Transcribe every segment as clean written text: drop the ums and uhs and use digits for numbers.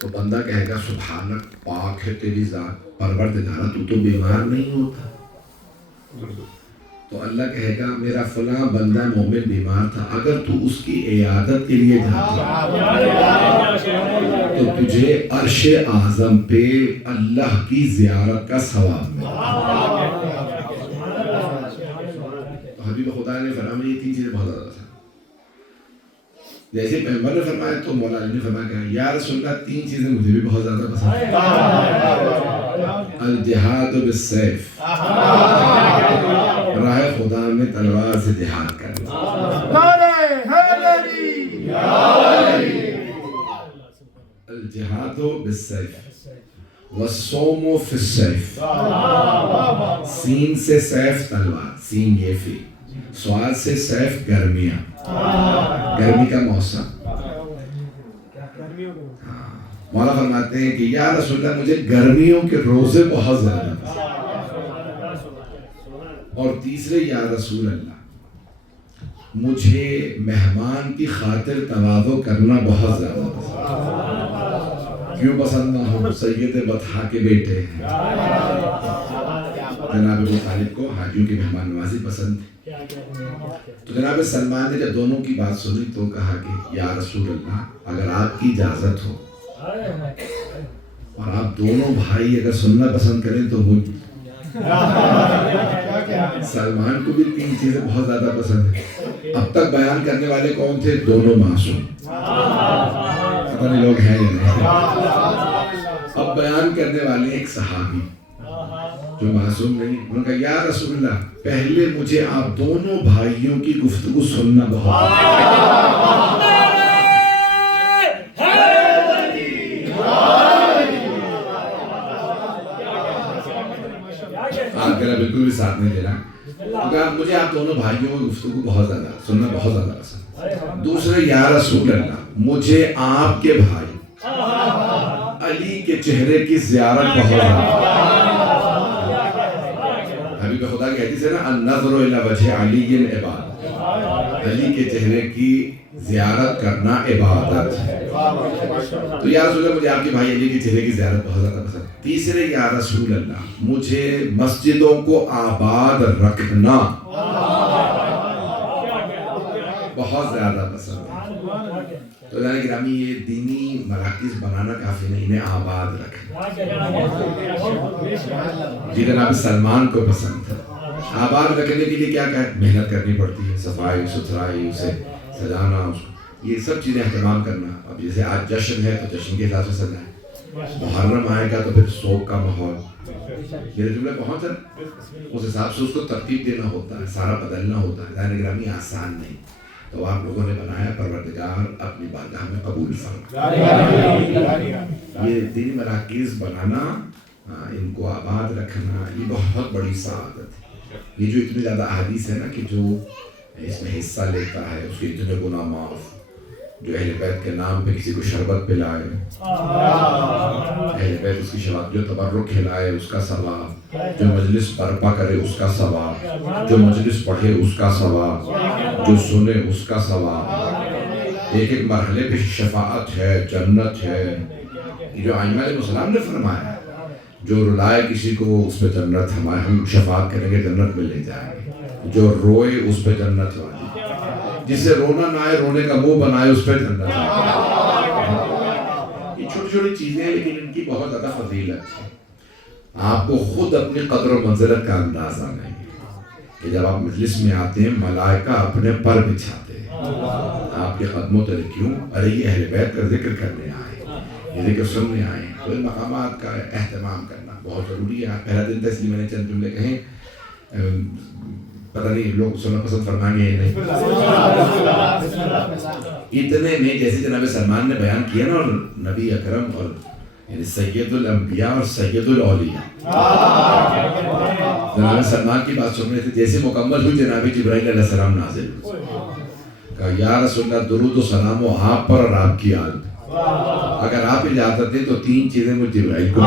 تو بندہ کہے گا سبحانک، پاک ہے تیری ذات، پروردگارہ تو بیمار نہیں ہوتا. تو اللہ کہے گا میرا فلاں بندہ مومن بیمار تھا، اگر تو اس کی عیادت کے لیے جاتا تو تجھے عرش اعظم پہ اللہ کی زیارت کا ثواب ملا. تو حبیب خدا نے فرمایا یہ تین چیزیں بہت زیادہ پسند. جیسے پیغمبر نے فرمایا تو مولا علی نے فرمایا کہ یا رسول اللہ تین چیزیں مجھے بھی بہت زیادہ پسند ہیں. الجہاد بالسیف، راہ خدا میں تلوار سے جہاد کرنا. الجہاد بالسیف والصوم فی السیف. سین سے سیف تلوار، سین یہ فی، سوال سے سیف گرمیاں، گرمی کا موسم. مولا فرماتے ہیں کہ یا رسول اللہ مجھے گرمیوں کے روزے بہت زیادہ پسند. اور تیسرے یا رسول اللہ مجھے مہمان کی خاطر تواضع کرنا بہت زیادہ پسند. کیوں پسند نہ ہو؟ سید بطحا کے بیٹے ہیں جناب ابو طالب کو حاجیوں کی مہمان نوازی پسند تھی. تو جناب سلمان نے جب دونوں کی بات سنی تو کہا کہ یا رسول اللہ اگر آپ کی اجازت ہو اور آپ دونوں بھائی اگر سننا پسند کریں تو مجھ سلمان کو بھی تین چیزیں بہت زیادہ پسند ہیں. اب تک بیان کرنے والے کون تھے؟ دونوں معصوم. پتہ نہیں لوگ ہیں یا نہیں. اب بیان کرنے والے ایک صحابی جو معصوم نہیں. انہوں نے کہا یا رسول اللہ پہلے مجھے آپ دونوں بھائیوں کی گفتگو سننا بہت بالکل بھی ساتھ نہیں دینا. مجھے آپ دونوں بھائیوں کی گفتگو بہت زیادہ سننا بہت زیادہ پسند. دوسرے یا رسول اللہ مجھے آپ کے بھائی علی کے چہرے کی زیارت بہت زیادہ. حبیب خدا کی حدیث ہے نا النظر الی وجہ علی عبادت، علی کے چہرے کی زیارت کرنا عبادت ہے. تو یا رسول اللہ مجھے آپ کے بھائی علی کے چہرے کی زیارت بہت زیادہ پسند. تیسرے یا رسول اللہ مجھے مسجدوں کو آباد رکھنا بہت زیادہ پسند ہے. تو جانے گرامی یہ دینی مراکز بنانا کافی نہیں، انہیں آباد رکھنا. جی جناب سلمان کو پسند تھا. آباد رکھنے کے لیے کیا محنت کرنی پڑتی ہے، صفائی ستھرائی، اسے سجانا، یہ سب چیزیں اہتمام کرنا. اب جیسے آج جشن ہے تو جشن کے حساب سے سجائیں. محرم آئے گا تو پھر سوگ کا ماحول، میرے جملے پہنچ رہا اس حساب سے اس کو ترتیب دینا ہوتا ہے، سارا بدلنا ہوتا ہے. ظاہر گرامی آسان نہیں. تو آپ لوگوں نے بنایا پروردگار اپنی بارگاہ میں قبول فرما. یہ دینی مراکز بنانا، ان کو آباد رکھنا، یہ بہت بڑی سعادت ہے. یہ جو اتنی زیادہ احادیث ہے نا کہ جو اس میں حصہ لیتا ہے اس کے اتنے گناہ معاف، جو اہل بیت کے نام پہ کسی کو شربت پلائے، اہل بیت اس کی شباب، جو تبرک کھلائے اس کا ثواب، جو مجلس برپا کرے اس کا ثواب، جو مجلس پڑھے اس کا ثواب، جو سنے اس کا ثواب. ایک ایک مرحلے پہ شفاعت ہے، جنت ہے. یہ جو ائمہ علیہ السلام نے فرمایا جو رلائے کسی کو اس پہ جنت، ہم شفاعت کریں گے جنت میں لے جائیں گے. جو روئے اس پہ جنت والی، جسے رونا نہ آئے رونے کا منہ بنائے اس پہ جنت. یہ چھوٹی چھوٹی چیزیں لیکن ان کی بہت زیادہ فضیلت ہے. آپ کو خود اپنی قدر و منزلت کا اندازہ نہیں کہ جب آپ مجلس میں آتے ہیں ملائکہ اپنے پر بچھاتے ہیں آپ کے قدموں تلے. کیوں؟ ارے یہ اہل بیت کا ذکر کرنے آئے، یہ ذکر سننے آئے. تو ان مقامات کا اہتمام کرنا بہت ضروری ہے. پہلا دن تھا اس لیے میں نے چند جملے کہیں، پتہ نہیں لوگ سننا پسند فرمائیں گے یا نہیں. اتنے میں جیسے جناب سلمان نے بیان کیا نا، اور نبی اکرم اور یعنی سید الانبیاء اور سید الاولیاء جناب سلمان کی بات سن رہے تھے، جیسے مکمل ہوئی جناب جبرائیل علیہ السلام نازل ہوئے. کہا یا رسول اللہ درود و سلام ہو آپ پر اور آپ کی آل پر. اگر آپ اجازت دیں تو تین چیزیں مجھ جبرائیل کو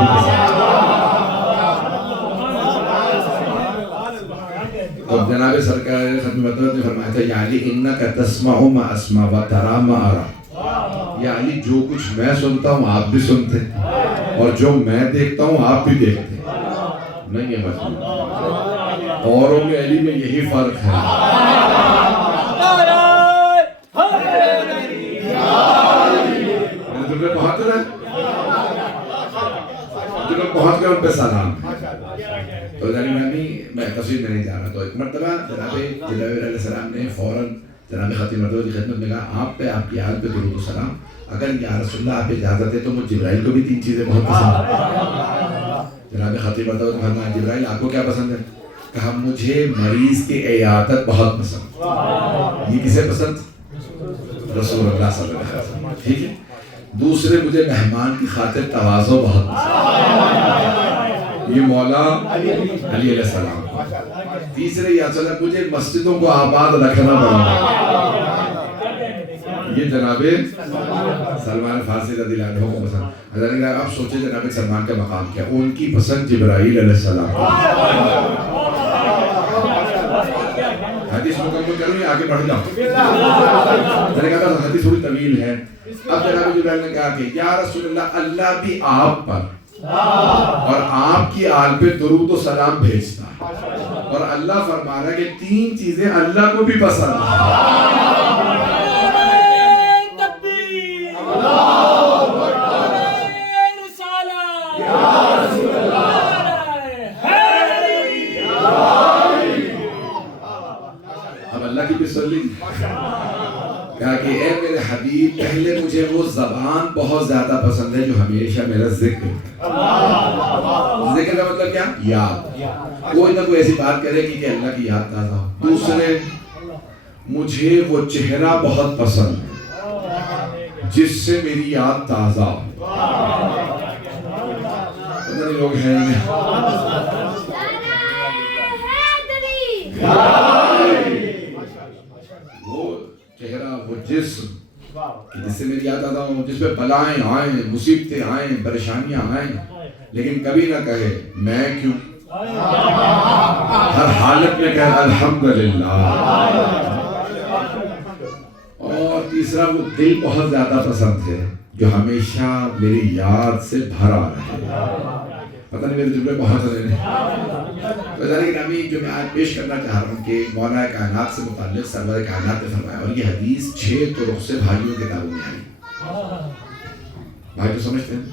اب جناب سرکار ختم مطلب نے فرمایا تھا یا علی انک تسمع ما اسمع و ترى ما ارى. یا علی جو کچھ میں سنتا ہوں آپ بھی سنتے اور جو میں دیکھتا ہوں آپ بھی دیکھتے نہیں ہے مطلب اوروں میں علی میں یہی فرق ہے. تمہیں بہت رہا تمہیں بہت کر ان پہ سلام. تو میں تفصیل میں نہیں جا رہا. تو ایک مرتبہ جناب علیہ السلام نے فوراً جناب خطیب مرتبہ کی خدمت میں کہا آپ پہ آپ کی آل پہ درود و سلام. اگر یا رسول اللہ آپ اجازت ہے تو مجھ جبرائیل کو بھی 3 چیزیں بہت پسند ہیں. جناب خطیب مرتبہ نے فرمایا جبرائیل آپ کو کیا پسند ہے؟ کہا مجھے مریض کی عیادت بہت پسند. یہ کسے پسند؟ رسول اللہ صلی اللہ علیہ وسلم. ٹھیک ہے. دوسرے مجھے مہمان کی خاطر تواضع بہت پسند. یہ مولا علی علیہ السلام. تیسرے یا چلا مجھے مسجدوں کو آباد رکھنا پڑا. یہ جناب سلمان فارسی رضی اللہ عنہ کو پسند. حضرت آپ سوچیں جناب سلمان کا مقام کیا. ان کی پسند جبرائیل علیہ السلام. حدیث مکمل کروں یا آگے بڑھ جاؤں؟ میں نے کہا حدیث تھوڑی طویل ہے. اب جناب جبرائیل نے کہا کہ یا رسول اللہ اللہ بھی آپ پر اور آپ کی آل پہ درود و سلام بھیجتا ہے اور اللہ فرما رہا ہے کہ 3 چیزیں اللہ کو بھی پسند ہیں. اب اللہ کی بھی سن لی. کہا کہ اے میرے حبیب پہلے مجھے وہ زبان بہت زیادہ پسند ہے جو ہمیشہ میرا ذکر ہے. ذکر کا مطلب کیا؟ یاد. کوئی نہ کوئی ایسی بات کرے کہ اللہ کی یاد تازہ ہو. دوسرے مجھے وہ چہرہ بہت پسند ہے جس سے میری یاد تازہ ہو. پتہ نہیں لوگ ہیں وہ چہرہ وہ جسم جس سے میری یاد آتا ہوں جس پہ بلائیں آئیں مصیبتیں آئیں پریشانیاں آئیں لیکن کبھی نہ کہے میں کیوں. ہر حالت میں کہے الحمدللہ. اور تیسرا وہ دل بہت زیادہ پسند ہے جو ہمیشہ میری یاد سے بھرا رہے. پتہ نہیں میرے جملے بہت رہے. تو ذرا گرامی جو میں آج پیش کرنا چاہ رہا ہوں کہ مولا کائنات سے متعلق سرور کائنات نے فرمایا اور یہ حدیث 6 طرق سے بھائیوں کے کتابوں میں آئی. بھائی تو سمجھتے ہیں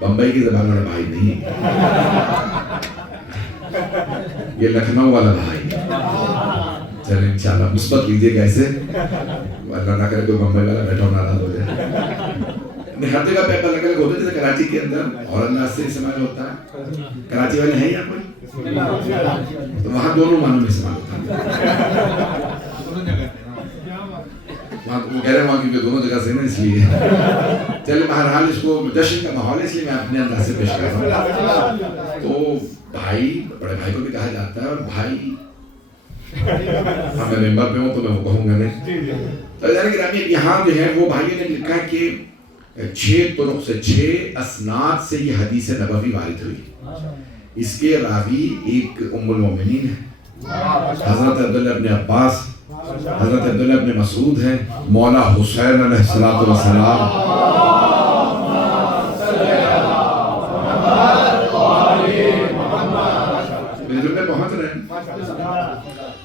بمبئی کی زبان والا بھائی نہیں یہ لکھنؤ والا بھائی. چلیں انشاءاللہ مثبت لیجیے گا ایسے اللہ نہ کرے کوئی بمبئی والا بیٹھا ناراض ہو جائے. ہر جگہ پیپر الگ الگ ہوتے جیسے کراچی کے اندر اور انداز سے استعمال ہوتا ہے. کراچی والے ہیں یا کوئی تو وہاں دونوں معنوں میں استعمال ہوتا ہے. وہ کہہ رہے ہیں وہاں کیونکہ دونوں جگہ سے نا اس لیے چلے بہرحال اس کو جشن کا ماحول ہے اس لیے میں اپنے انداز سے پیش کر رہا ہوں. تو بھائی بڑے بھائی کو بھی کہا جاتا ہے اور بھائی ہاں میں ممبر پہ ہوں تو میں وہ کہوں گا نہیں. تو یہاں جو ہے وہ بھائی نے لکھا کہ 6 طرق سے 6 اسناد سے یہ حدیث نبوی وارد ہوئی. اس کے راوی ایک ام المومنین ہے حضرت عبداللہ ابن عباس. حضرت عبداللہ ابن مسعود ہے. مولا حسین علیہ السلام میرے جملے پہنچ رہے ہیں.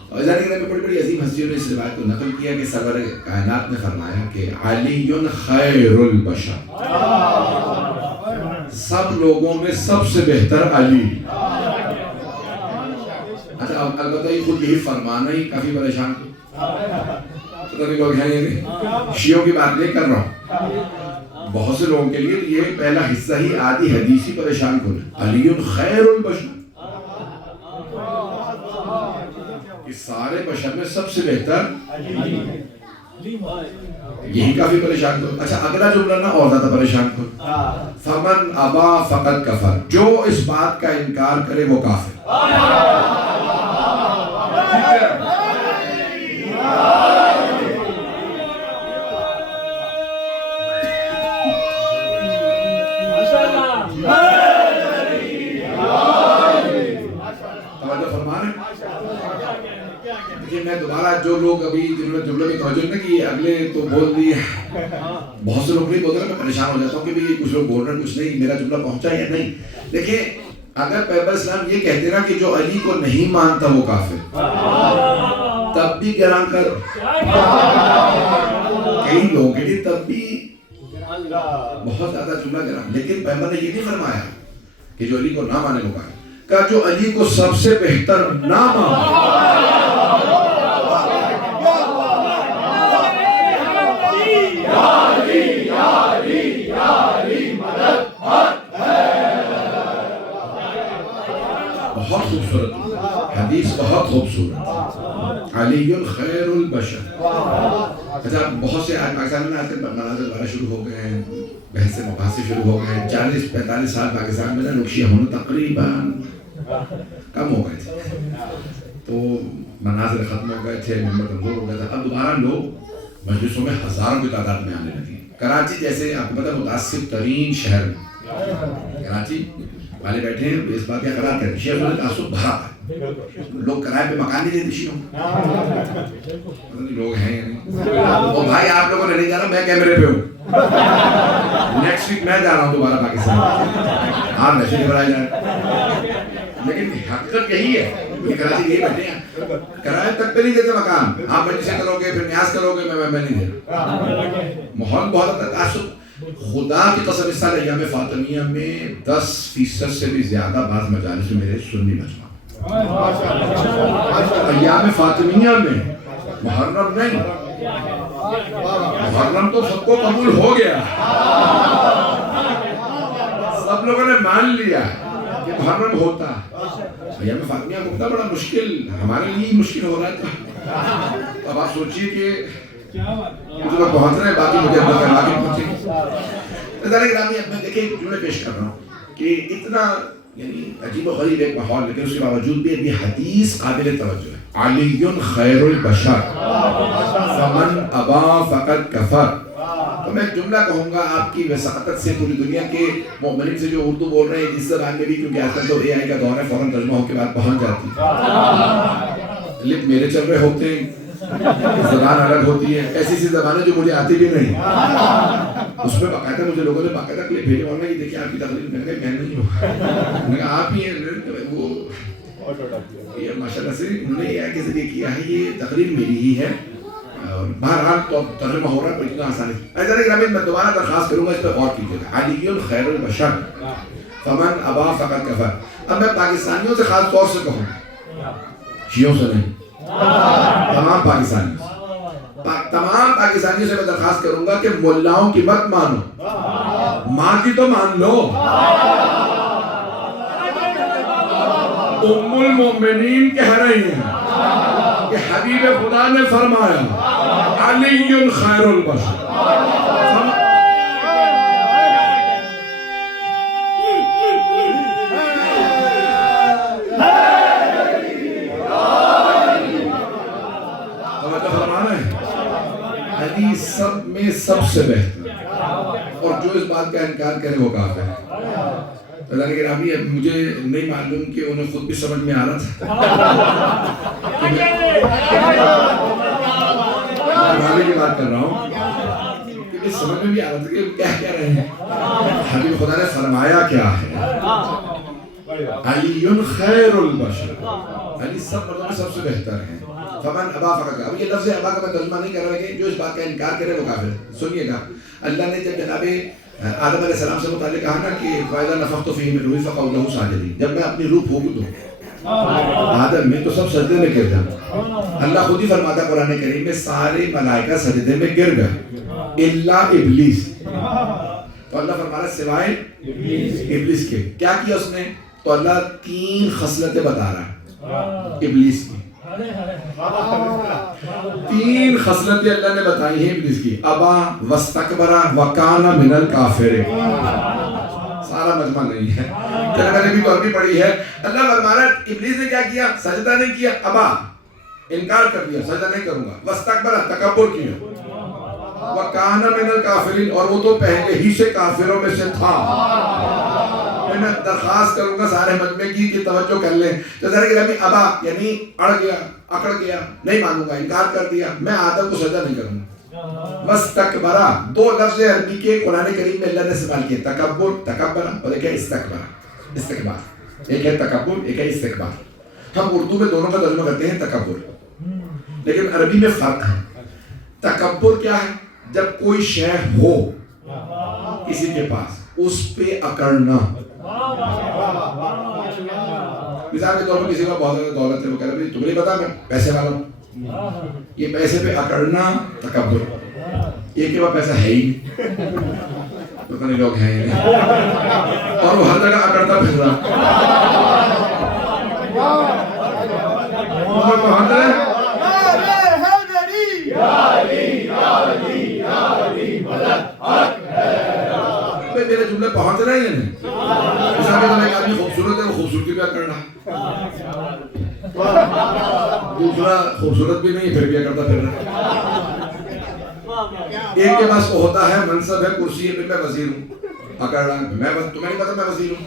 اور ذاتی میں بڑی بڑی عظیم ہستیوں نے اس روایت کو نقل کیا کہ سرور کائنات نے فرمایا کہ علی خیر البشر. سب لوگوں میں سب سے بہتر علی. اچھا البتہ یہ خود یہی فرمانا ہی کافی پریشان کو. پتہ نہیں لوگ ہیں یہ شیعوں کی بات نہیں کر رہا ہوں. بہت سے لوگوں کے لیے یہ پہلا حصہ ہی آدھی حدیثی پریشان کن ہے. علی خیر البشر سارے بشر میں سب سے بہتر یہی کافی پریشان کو. اچھا اگلا جملہ نا اور زیادہ پریشان کو. فمن ابا فقط کفر. جو اس بات کا انکار کرے وہ کافر. دیکھیے میں دوبارہ جو لوگ ابھی جنہوں نے جملے میں توجہ نہیں کی اگلے تو بول دیے، بہت سے لوگ نہیں بولتے، میں پریشان ہو جاتا ہوں کہ بھی کچھ لوگ بول رہے ہیں کچھ نہیں، میرا جملہ پہنچا یا نہیں. دیکھیں اگر پیغمبر اسلام یہ کہتے نا کہ جو علی کو نہیں مانتا وہ کافر، تب بھی گراں کر کئی لوگوں کے لیے تب بھی بہت زیادہ جملہ گراں، لیکن پیغمبر نے یہ نہیں فرمایا کہ جو علی کو نہ مانے وہ کافر، کہ جو علی کو سب سے بہتر نہ مانے. بہت خوبصورت حدیث، بہت خوبصورت، علی خیر البشر. اچھا بہت سے آج پاکستان میں آج کل مناظر دوبارہ شروع ہو گئے ہیں، بحث مباحث شروع ہو گئے ہیں. 40-45 سال پاکستان میں نہ شیعہ ہونا تقریباً کم ہو گئے تھے، تو مناظر ختم ہو گئے تھے، ممبر کمزور ہو گیا تھا. اب دوبارہ لوگ مجلسوں میں ہزاروں کی تعداد میں آنے لگے. کراچی جیسے آپ کو پتہ متعصب ترین شہر میں کراچی والے بیٹھے ہیں، اس بات کا قرار کرتے ہیں شیعہ نے تعصب بھرا ہے، لوگ کرائے پہ مکان نہیں دیتے شیعوں، لوگ ہیں یا نہیں. تو بھائی آپ لوگوں نے نہیں جانا، میں کیمرے پہ ہوں، نیکسٹ ویک میں جا رہا ہوں دوبارہ پاکستان، آپ نشے کے برائے جائیں. لیکن حقیقت یہی ہے کہ کراچی یہی بیٹھے ہیں، کرائے تک پہ نہیں دیتے مکان. آپ مجلسیں کرو گے پھر نیاز کرو گے، میں نہیں دے رہا. ماحول بہت تعصب. خدا کی قسم اس سال ایام فاطمیہ میں 10% سے بھی زیادہ بعض مجالس میں میرے سنی مجمع، ایام فاطمیہ میں، محرم نہیں، محرم تو سب کو قبول ہو گیا، سب لوگوں نے مان لیا کہ محرم ہوتا. ایام فاطمیہ کو بڑا مشکل، ہمارے لیے مشکل ہو رہا تھا. اب آپ سوچئے کہ کچھ لوگ پہنچ رہے ہیں، باقی مجھے اللہ کروا کے پہنچے. گرامی اب میں دیکھیں جملے پیش کر رہا ہوں کہ اتنا یعنی عجیب و غریب ایک ماحول، لیکن اس کے باوجود بھی یہ حدیث قابل توجہ ہے. علی خیر البشر فمن ابا فقد کفر. تو میں جملہ کہوں گا آپ کی وساطت سے پوری دنیا کے مومنین سے جو اردو بول رہے ہیں جس زبان میں بھی، کیونکہ آج کل تو اے آئی کا دور ہے، فوراً ترجمہ ہو کے بعد پہنچ جاتی ہے. لپ میرے چل رہے ہوتے ہیں، زبان الگ ہوتی ہے، ایسی سی زبانیں جو مجھے آتی بھی نہیں. اس میں باقاعدہ مجھے لوگوں نے باقاعدہ کلپ بھیجے اور میں یہ دیکھیں آپ کی تقریر، میں نے کہا میں نہیں ہوں، میں نے کہا آپ ہی ہیں. وہ یہ ماشاءاللہ سے انہوں نے یہ کے ذریعے کیا ہے، یہ تقریر میری ہی ہے. بہرحال تو ترجمہ ہو رہا ہے، اتنا آسانی. ایسا نہیں، میں دوبارہ درخواست کروں گا اس پہ غور کیجیے گا. علی خیر البشر فمن ابا فقد کفر. اب میں پاکستانیوں سے خاص طور سے کہوں، شیعوں سے نہیں، تمام پاکستانیوں سے، تمام پاکستانیوں سے میں درخواست کروں گا کہ ملاؤں کی مت مانو، ماں کی تو مان لو. ام المؤمنین کہہ رہی ہیں کہ حبیب خدا نے فرمایا علی خیر البشر. علی سب میں سب سے بہتر، اور جو اس بات کا انکار کرے وہ کافر ہے. اللہ کے گرامی مجھے نہیں معلوم کہ انہیں خود بھی سمجھ میں آ رہا تھا، میں کی بات کر رہا ہوں کہ سمجھ میں بھی آ رہا تھا کہ کیا کہہ رہے ہیں. حبیب خدا نے فرمایا کیا ہے، علی خیر البشر، علی سب مردوں میں سب سے بہتر ہے. فمن ابا فقد کفر. اب یہ لفظ ابا کا میں ترجمہ نہیں کر رہا کہ جو اس بات کا انکار کرے وہ کافر ہے. سنیے گا، اللہ نے جب جناب آدم علیہ السلام سے متعلق کہا نا کہ فَإِذَا نَفَخْتُ فِيهِ مِنْ رُوحِي فَقَعُوا لَهُ سَاجِدِينَ، جب میں اپنی روح پھونک دوں آدم میں تو سب سجدے میں گر جائیں. اللہ خود ہی فرماتا قرآن کریم میں سارے ملائکہ سجدے میں گر گئے الا ابلیس. تو اللہ فرماتا سوائے ابلیس کے. کیا کیا اس نے؟ تو اللہ 3 خصلتیں بتا رہا ہے ابلیس کی. 3 خصلتیں اللہ نے بتائی ہیں ابلیس کی. ابا واستکبر وکان من الکافرین. سارا مجمع نہیں ہے، چلو میں نے بھی عربی پڑھی ہے. اللہ فرماتا ہے ابلیس نے کیا کیا؟ سجدہ نہیں کیا، ابا انکار کر دیا، سجدہ نہیں کروں گا. واستکبر تکبر کیا، وکان من الکافرین اور وہ تو پہلے ہی سے کافروں میں سے تھا. میں درخواست کروں گا سارے مجمع کی کہ توجہ کر لیں. تو ذرا گرامی ابا یعنی اڑ گیا, اکڑ گیا, نہیں مانوں گا, انکار کر دیا, میں آدم کو سجدہ نہیں کروں گا. واستکبرا, دو لفظ عربی کے قرآن کریم میں اللہ نے استعمال کیے, تکبر, تکبرا, اور ایک ہے استکبارا, استکبار. ایک ہے تکبر, ایک ہے استکبار. ہم اردو میں دونوں کا ترجمہ کرتے ہیں تکبر, لیکن عربی میں فرق ہے. تکبر کیا ہے؟ جب کوئی شے ہو کسی کے پاس, اس پہ اکڑنا. مثال کے طور پر کسی کا بہت زیادہ دولت ہے, وہ کہہ رہا ہے تمہیں پتا میں پیسے والا ہوں, یہ پیسے پہ اکڑنا تکبر. یہ کہ وہ پیسہ ہے ہی نہیں, پتہ نہیں لوگ ہیں نہیں, اور وہ ہر جگہ اکڑتا پھر رہا. میرے جملے پہنچ رہے ہیں نہیں. مثال کے طور پر ایک آدمی خوبصورت ہے, وہ خوبصورتی پہ اکڑ رہا, دوسرا خوبصورت بھی نہیں پھر بھی اکڑتا پھر رہا. ایک کے پاس وہ ہوتا ہے, منصب ہے, کرسی ہے, میں وزیر ہوں, اکڑ رہا, میں تمہیں نہیں پتا میں وزیر ہوں,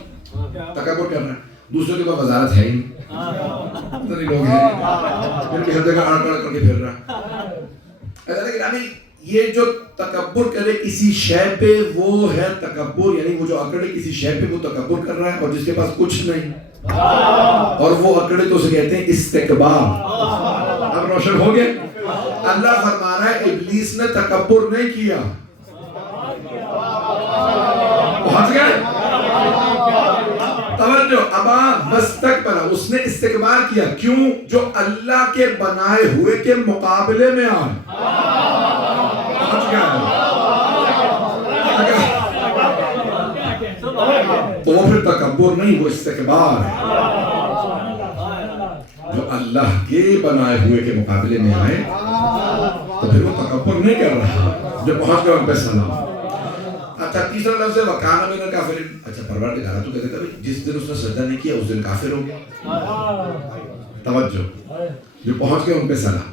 تکبر کر رہا ہے. دوسرے کے پاس وزارت ہے ہی نہیں, پتہ نہیں لوگ ہیں, پھر بھی ہر جگہ اڑ کر کے پھر رہا. یہ جو تکبر کرے کسی شے پہ وہ ہے تکبر, یعنی وہ جو اکڑے کسی شے پہ وہ تکبر کر رہا ہے, اور جس کے پاس کچھ نہیں اور وہ اکڑے تو اسے کہتے ہیں استکبار. اب روشن ہو گئے. اللہ فرما رہا ہے ابلیس نے تکبر نہیں کیا. پہنچ گئے توجہ. ابا واستکبر, اس نے استکبار کیا. کیوں؟ جو اللہ کے بنائے ہوئے کے مقابلے میں آئے. تو وہ پھر تکبر نہیں, وہ استکبار ہے. جو اللہ کے بنائے ہوئے کے مقابلے میں آئے تو پھر وہ تکبر نہیں کر رہا. جو پہنچ گئے ان پہ سلام. اچھا تیسرا لفظ ہے وَكَانَ مِنَ الْكَافِرِينَ. اچھا پروردگار تو کہتے تھے جس دن اس نے سجدہ نہیں کیا اس دن کافر ہو گیا. توجہ, جو پہنچ گئے ان پہ سلام.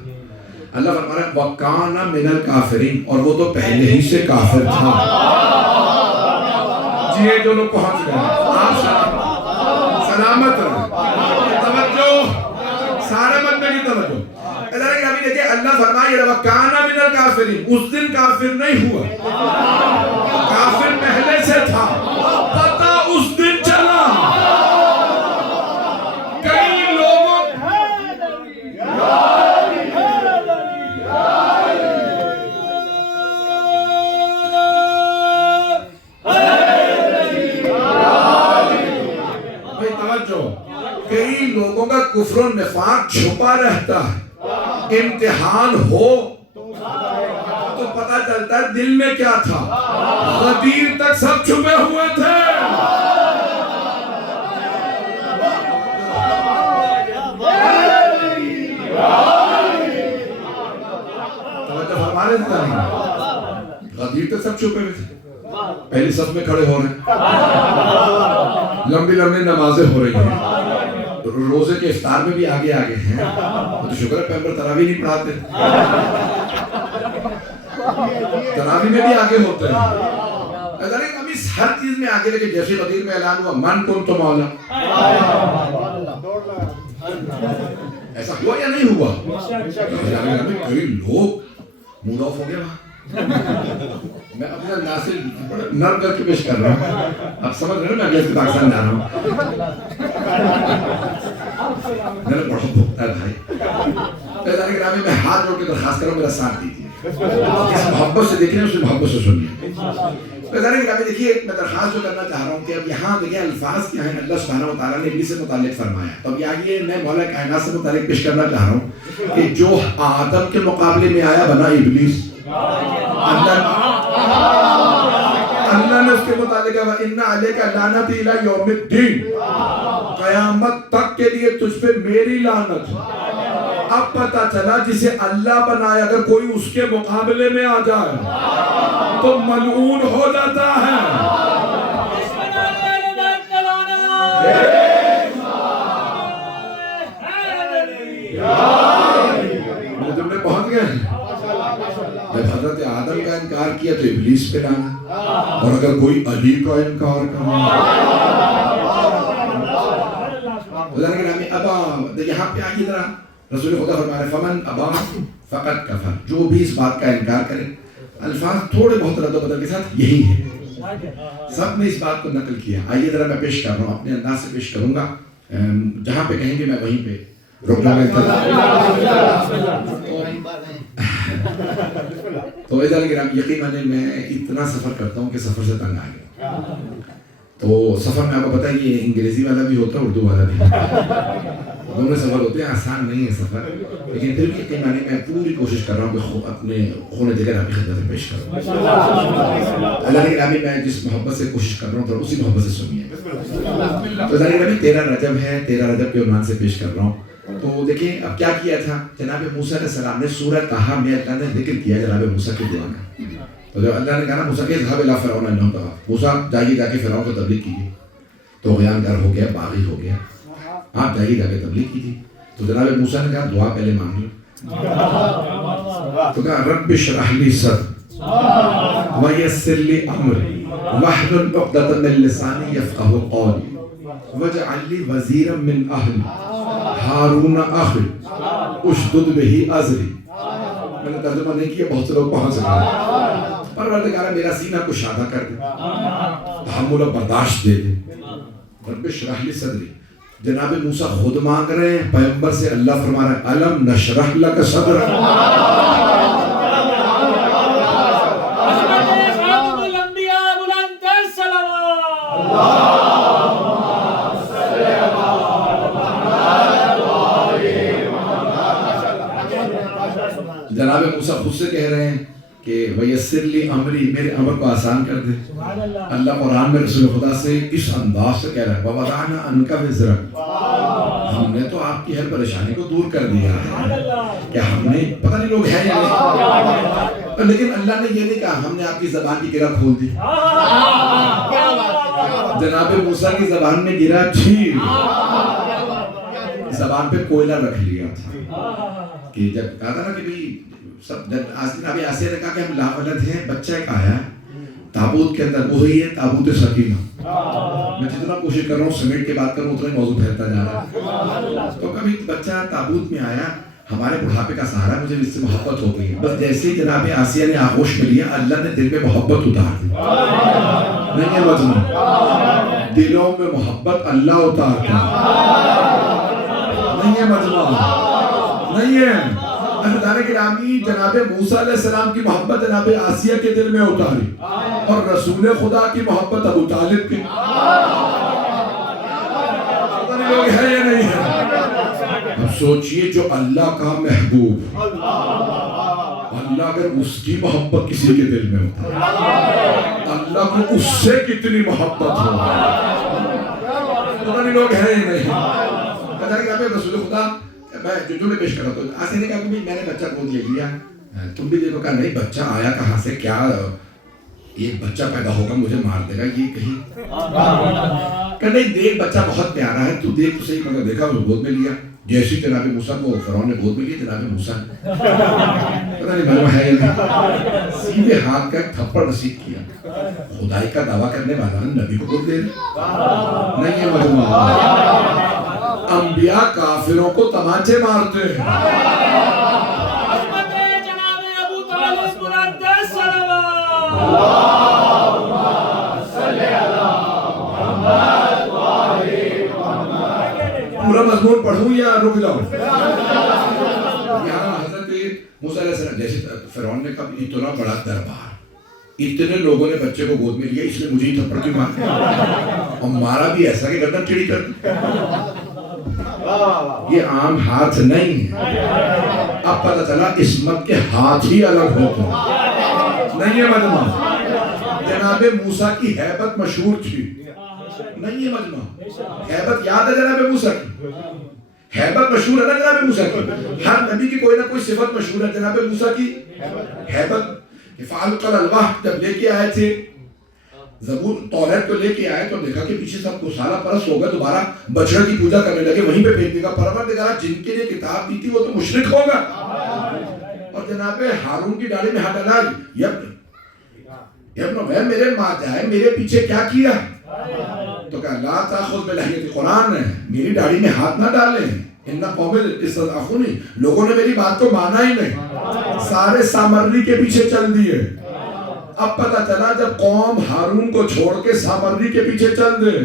اللہ فرما رہا ہے وَكَانَ مِنَ الْكَافِرِينَ, اور وہ تو پہلے ہی سے کافر تھا. جی یہ جو لوگ پہنچ گئے آپ سلامت رہے. توجہ, سارے مجمع کی توجہ. ابھی دیکھیں اللہ فرمائے وَكَانَ مِنَ الْكَافِرِينَ, اس دن کافر نہیں ہوا, کافر پہلے سے تھا, پتہ اس دن چلا. کئی لوگوں کئی لوگوں کا کفر و نفاق چھپا رہتا ہے. امتحان ہو تو پتہ چلتا ہے دل میں کیا تھا. غدیر تک سب چھپے ہوئے تھے. توجہ فرما رہے تھے, غدیر تک سب چھپے ہوئے تھے. پہلی صف میں کھڑے ہو رہے ہیں, لمبی لمبی نمازیں ہو رہی ہیں, روزے کے افطار میں بھی آگے آگے ہیں. تو شکر ہے پیغمبر تراویح نہیں پڑھاتے, تراویح میں بھی آگے ہوتے ہیں. ابھی ہر چیز میں آگے لے کے, جیسے غدیر میں اعلان ہوا من کنت مولا, ایسا ہوا یا نہیں ہوا؟ کئی لوگ موڈ آف ہو گیا وہاں. میں اپنا ناصر نرم کر کے پیش کر رہا ہوں, آپ سمجھ رہے ہیں میں اگلے پاکستان جا رہا ہوں. میرا بڑا بھوکتا ہے بھائی. میں ہاتھ جوڑ کے درخواست کروں میرا ساتھ دیجیے. جس محبت سے دیکھ رہے ہیں اس محبت سے سنیے. دیکھیے میں درخواست جو کرنا چاہ رہا ہوں کہ اب یہاں دیکھیں الفاظ کیا ہیں. اللہ سبحانہ و تعالیٰ نے ابلیس سے متعلق فرمایا. تو اب یہ میں مولا کائنات سے متعلق پیش کرنا چاہ رہا ہوں کہ جو آدم کے مقابلے میں آیا بنا ابلیس. اللہ نے اس کے متعلق کہا وَإِنَّ عَلَيْكَ لَعْنَتِي إِلَى يَوْمِ الدِّينِ, قیامت تک کے لیے تجھ پہ میری لعنت. اب پتا چلا جسے اللہ بنایا اگر کوئی اس کے مقابلے میں آ جائے تو ملعون ہو جاتا ہے. میرے جملے پہنچ گئے. جب حضرت آدم کا انکار کیا تو ابلیس پہ لانا, اور اگر کوئی علی کا انکار کرنا خدا نے کہا ابا، یہاں پہ آئیے ذرا، رسول خدا فرما رہے فمن ابا فقط کفر، جو بھی اس بات کا انکار کرے. الفاظ تھوڑے بہت رد و بدل کے ساتھ یہی ہے، سب نے اس بات کو نقل کیا. آئیے ذرا میں پیش کر رہا ہوں، اپنے انداز سے پیش کروں گا، جہاں پہ کہیں گے میں وہیں پہ رکنا تو ادھر یقیناً میں اتنا سفر کرتا ہوں کہ سفر سے تنگ آ گیا. تو سفر میں آپ کو پتہ ہے یہ انگریزی والا بھی ہوتا ہے، اردو والا بھی ہوتا ہے، دونوں سفر ہوتے ہیں، آسان نہیں ہے سفر، لیکن پھر بھی یقیناً میں پوری کوشش کر رہا ہوں کہ اپنے خون جگر آپ کی خدمت میں پیش کروں. اللہ کے نامی میں جس محبت سے کوشش کر رہا ہوں تو اسی محبت سے سنیے. تو اللہ کے نامی 13 رجب ہے، 13 رجب کے عنوان سے پیش کر رہا ہوں. تو دیکھیں اب کیا کیا تھا جناب موسیٰ علیہ السلام نے. سورہ طٰہٰ میں اللہ نے ذکر کیا جناب موسیٰ کی دعا کا. تو جب اللہ نے کہا نا موسیٰ کہ اذهب إلى فرعون إنه طغى، موسیٰ جائیے جا کے فرعون کو تبلیغ کیجیے. تو طغیان گر ہو گیا، باغی ہو گیا، آپ جائیے جا کے تبلیغ کیجیے. تو جناب موسیٰ نے کہا دعا پہلے مانگ لو. تو کہا رب اشرح لی صدری ویسر لی امری واحلل عقدۃ من لسانی یفقہوا قولی واجعل لی وزیرا من اہلی ہارون اخی اشدد بہ ازری. میں نے ترجمہ نہیں کیا، بہت سے لوگ پہنچ گئے. پروردگار میرا سینہ کشادہ کر دے، تحمل و برداشت دے دے. رب اشرح لی صدری، جناب موسیٰ خود مانگ رہے ہیں، پیغمبر سے اللہ فرما رہا ہے الم نشرح لک صدرک. جناب موسیٰ خود سے کہہ رہے ہیں کہ ویسر لی امری، میرے امر کو آسان کر دے. اللہ قرآن میں رسول خدا سے اس انداز سے کہہ رہا ہے ووضعنا عنک وزرک، ہم نے تو آپ کی ہر پریشانی کو دور کر دیا ہے. کہ ہم نے پتہ نہیں لوگ ہیں یا نہیں، لیکن اللہ نے یہ نہیں کہا ہم نے آپ کی زبان کی گرہ کھول دی. جناب موسیٰ کی زبان میں گرہ تھی، زبان پہ کوئلہ رکھ لیا تھا. کہ جب کہا تھا نا کہ بھئی سب جناب آسیہ نے کہا کہ ہم لاولد ہیں، بچہ ایک آیا ہے تابوت کے اندر، وہی ہے تابوت سکینہ. میں جتنا کوشش کر رہا ہوں سمیٹ کے بات کروں اتنا ہی موضوع پھیلتا جا رہا ہے. تو کبھی بچہ تابوت میں آیا، ہمارے بڑھاپے کا سہارا، مجھے اس سے محبت ہو گئی. بس جیسے ہی جناب آسیہ نے آغوش میں لیا، اللہ نے دل میں محبت اتار دی. نہیں ہے مجمع، دلوں میں محبت اللہ اتارتا نہیں ہے، مجمع نہیں ہے. اللہ گرامی جناب موسیٰ علیہ السلام کی محبت جناب آسیہ کے دل میں اتاری، اور رسول خدا کی محبت ابو طالب کی. لوگ ہے یا نہیں ہے؟ اب سوچئے جو اللہ کا محبوب، اللہ اگر اس کی محبت کسی کے دل میں ہوتا، اللہ کو اس سے کتنی محبت ہو. پتہ نہیں لوگ ہیں یا نہیں. پتہ نہیں رسول خدا میں جو میں پیش کر رہا تو آسیہ نے کہا کہ میں نے بچہ گود لے لیا، تم بھی دیکھو. کہا نہیں، بچہ آیا کہاں سے، کیا یہ بچہ پیدا ہوگا مجھے مار دے گا یہ کہیں. کہ نہیں دیکھ بچہ بہت پیارا ہے، تو دیکھ تو صحیح. مگر دیکھا وہ گود میں لیا. جیسی جناب موسیٰ کو فرعون نے گود میں لیا، جناب موسیٰ پتہ نہیں معلوم ہے یا نہیں، سیدھے ہاتھ کا ایک تھپڑ نصیب کیا. خدائی کا دعویٰ کرنے والا نبی کو گود دے نہیں ہے. مجموعہ انبیاء کافروں کو تمانچے مارتے ہیں. جناب ابو طالب مقدس صلوات. پورا مضمون پڑھوں یا رک جاؤں؟ یہاں حضرت موسیٰ علیہ السلام جیسے فرعون نے کہا اتنا بڑا دربار، اتنے لوگوں نے بچے کو گود میں لیا، اس لیے مجھے ہی تھپڑ کیوں مارا، اور مارا بھی ایسا کہ گردن ٹیڑھی کر دی. یہ عام ہاتھ نہیں ہے. اب پتہ چلا عصمت کے ہاتھ ہی الگ ہوتے ہیں. نہیں ہے مجمع، جناب موسیٰ کی ہیبت مشہور تھی. نہیں ہے مجمع، ہیبت یاد ہے جناب موسیٰ کی، ہیبت مشہور ہے نا جناب موسیٰ کی. ہر نبی کی کوئی نہ کوئی صفت مشہور ہے. جناب موسیٰ کی ہیبت. فالق الالواح جب لے کے آئے تھے زبور توریت کو لے کے آئے تو دیکھا کہ پیچھے سب کو سالہ پرست ہو گئے، دوبارہ بچڑے کی پوجا کرنے لگے. وہیں پہ پھینک دے گا. پروردگار جن کے لیے کتاب دی تھی وہ تو مشرک ہوگا. اور جناب ہارون کی ڈالی میں ہاتھ ڈالا، یبن میں میرے ماں جائے میرے پیچھے کیا کیا. تو تو کہا لا تاخذ بلحیۃ، قرآن ہے، میری داڑھی میں ہاتھ نہ ڈالیں، ان قوم استضعفونی، لوگوں نے میری بات کو مانا ہی نہیں، سارے سامری کے پیچھے چل دیے۔ اب پتہ چلا جب قوم ہارون کو چھوڑ کے سامری کے پیچھے چل دے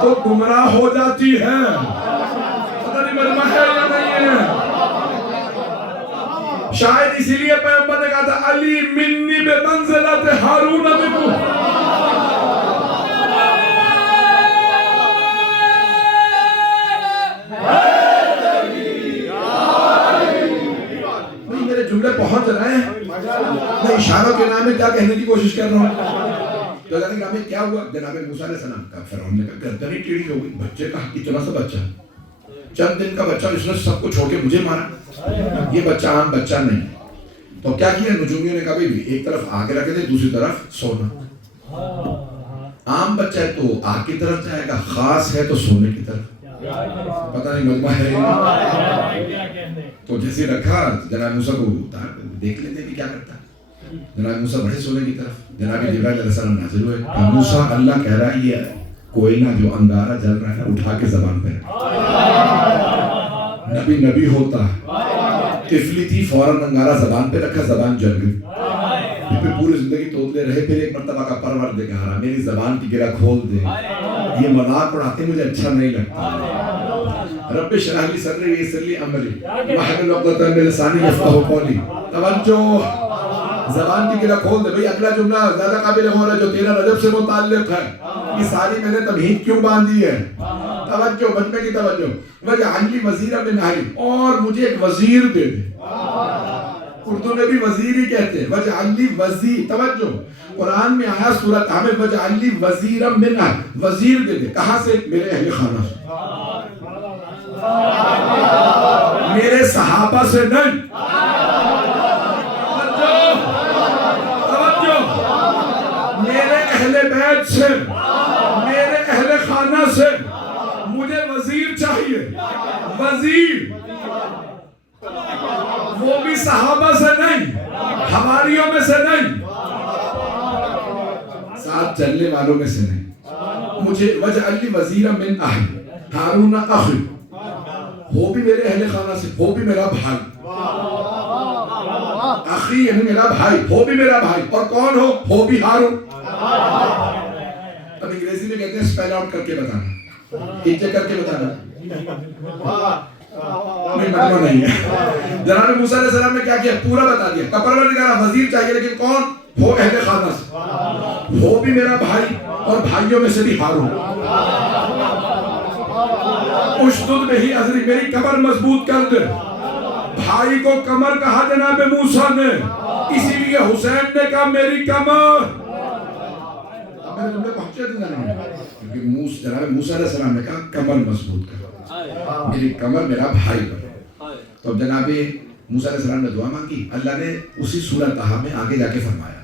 تو گمراہ ہو جاتی ہے۔ پتہ نہیں مجمع ہے یا نہیں ہے؟ شاید اسی لیے پیغمبر نے کہا تھا علی منی بمنزلت ہارون بکو۔ میرے جملے پہنچ رہے ہیں؟ میں اشاروں کے نام میں کیا کہنے کی کوشش کر رہا ہوں؟ تو اللہ کے نام میں کیا ہوا؟ جناب موسیٰ علیہ السلام کا فرعون نے کہا گردن ہی ٹیڑھی ہو گئی، بچے کا اتنا سا بچہ، چند دن کا بچہ، اس نے سب کو چھوڑ کے مجھے مارا، یہ بچہ عام بچہ نہیں۔ تو کیا کیا نجومیوں نے کہا بھی ایک طرف آگ رکھ دے، دوسری طرف سونا، عام بچہ ہے تو آگ کی طرف جائے گا، خاص ہے تو سونے کی طرف۔ پتہ نہیں مجمع ہے۔ تو جیسے رکھا جناب موسیٰ کو دیکھ لیتے بھی کیا کرتا ہے، جناب موسیٰ بڑھے سونے کی طرف، جناب جبرائیل علیہ السلام نازل ہوئے، کہ موسیٰ اللہ کہہ رہا ہے یہ کوئلہ جو انگارہ جل رہا ہے اٹھا کے زبان پہ رکھ۔ نبی ہوتا ہے، طفلی تھی، فوراً انگارہ زبان پہ رکھا، زبان جل گئی، پھر پوری زندگی توڑتے رہے، پھر ایک مرتبہ کا پروردگار میری زبان کی گرہ کھول دے، یہ مذاق اڑاتے مجھے اچھا نہیں لگتا۔ رب اشرح لی صدری ویسر لی امری واحلل عقدۃ من لسانی یفقہوا قولی۔ توجہ، زبان کی گرہ کھول دے۔ بھئی اگلا جملہ زیادہ قابل غور ہے جو 13 رجب سے متعلق ہے، یہ ساری میں نے تمہید کیوں باندھی ہے؟ توجہ، مجمع کی توجہ۔ وجعل لی وزیرا من اہلی، اور مجھے ایک وزیر دے دے۔ اردو میں بھی وزیر ہی کہتے ہیں، وجعل لی وزیر۔ توجہ، قرآن میں آیا سورۃ میں وجعل لی وزیرا من اہلی، وزیر دے دے، کہاں سے؟ میرے اہل خانہ سے، میرے صحابہ سے نہیں۔ توجہ، میرے اہل بیت سے، میرے اہل خانہ سے مجھے وزیر چاہیے، وزیر، وہ بھی صحابہ سے نہیں، ہماریوں میں سے نہیں، ساتھ چلنے والوں میں سے نہیں۔ مجھے وجعل لی وزیرا من اہلی ہارون اخی، ہو بھی میرے اہل خانہ سے، ہو بھی میرا بھائی، اخی یعنی میرا بھائی، ہو بھی میرا بھائی، اور کون ہو بھی ہارون۔ اب انگریزی میں کہتے ہیں سپیل آؤٹ کر کے بتانا، ایک کر کے بتانا، مجمع نہیں ہے۔ جناب موسیٰ علیہ السلام نے کیا کیا؟ پورا بتا دیا۔ پروردگار وزیر چاہیے، لیکن کون ہو؟ اہل خانہ سے، ہو بھی میرا بھائی، اور بھائیوں میں سے بھی ہارون۔ اشدد بہ اذری، میری کمر مضبوط کر دے۔ بھائی کو کمر کہا جناب موسیٰ نے، اسی لیے حسین نے کہا میری کمر۔ اب میرے جملے پہنچے تھے کیونکہ جناب موسیٰ علیہ السلام نے کہا کمر مضبوط کر، میری کمر میرا بھائی بنے۔ تو جناب موسیٰ علیہ السلام نے دعا مانگی، اللہ نے اسی سورۃ طٰہٰ میں آگے جا کے فرمایا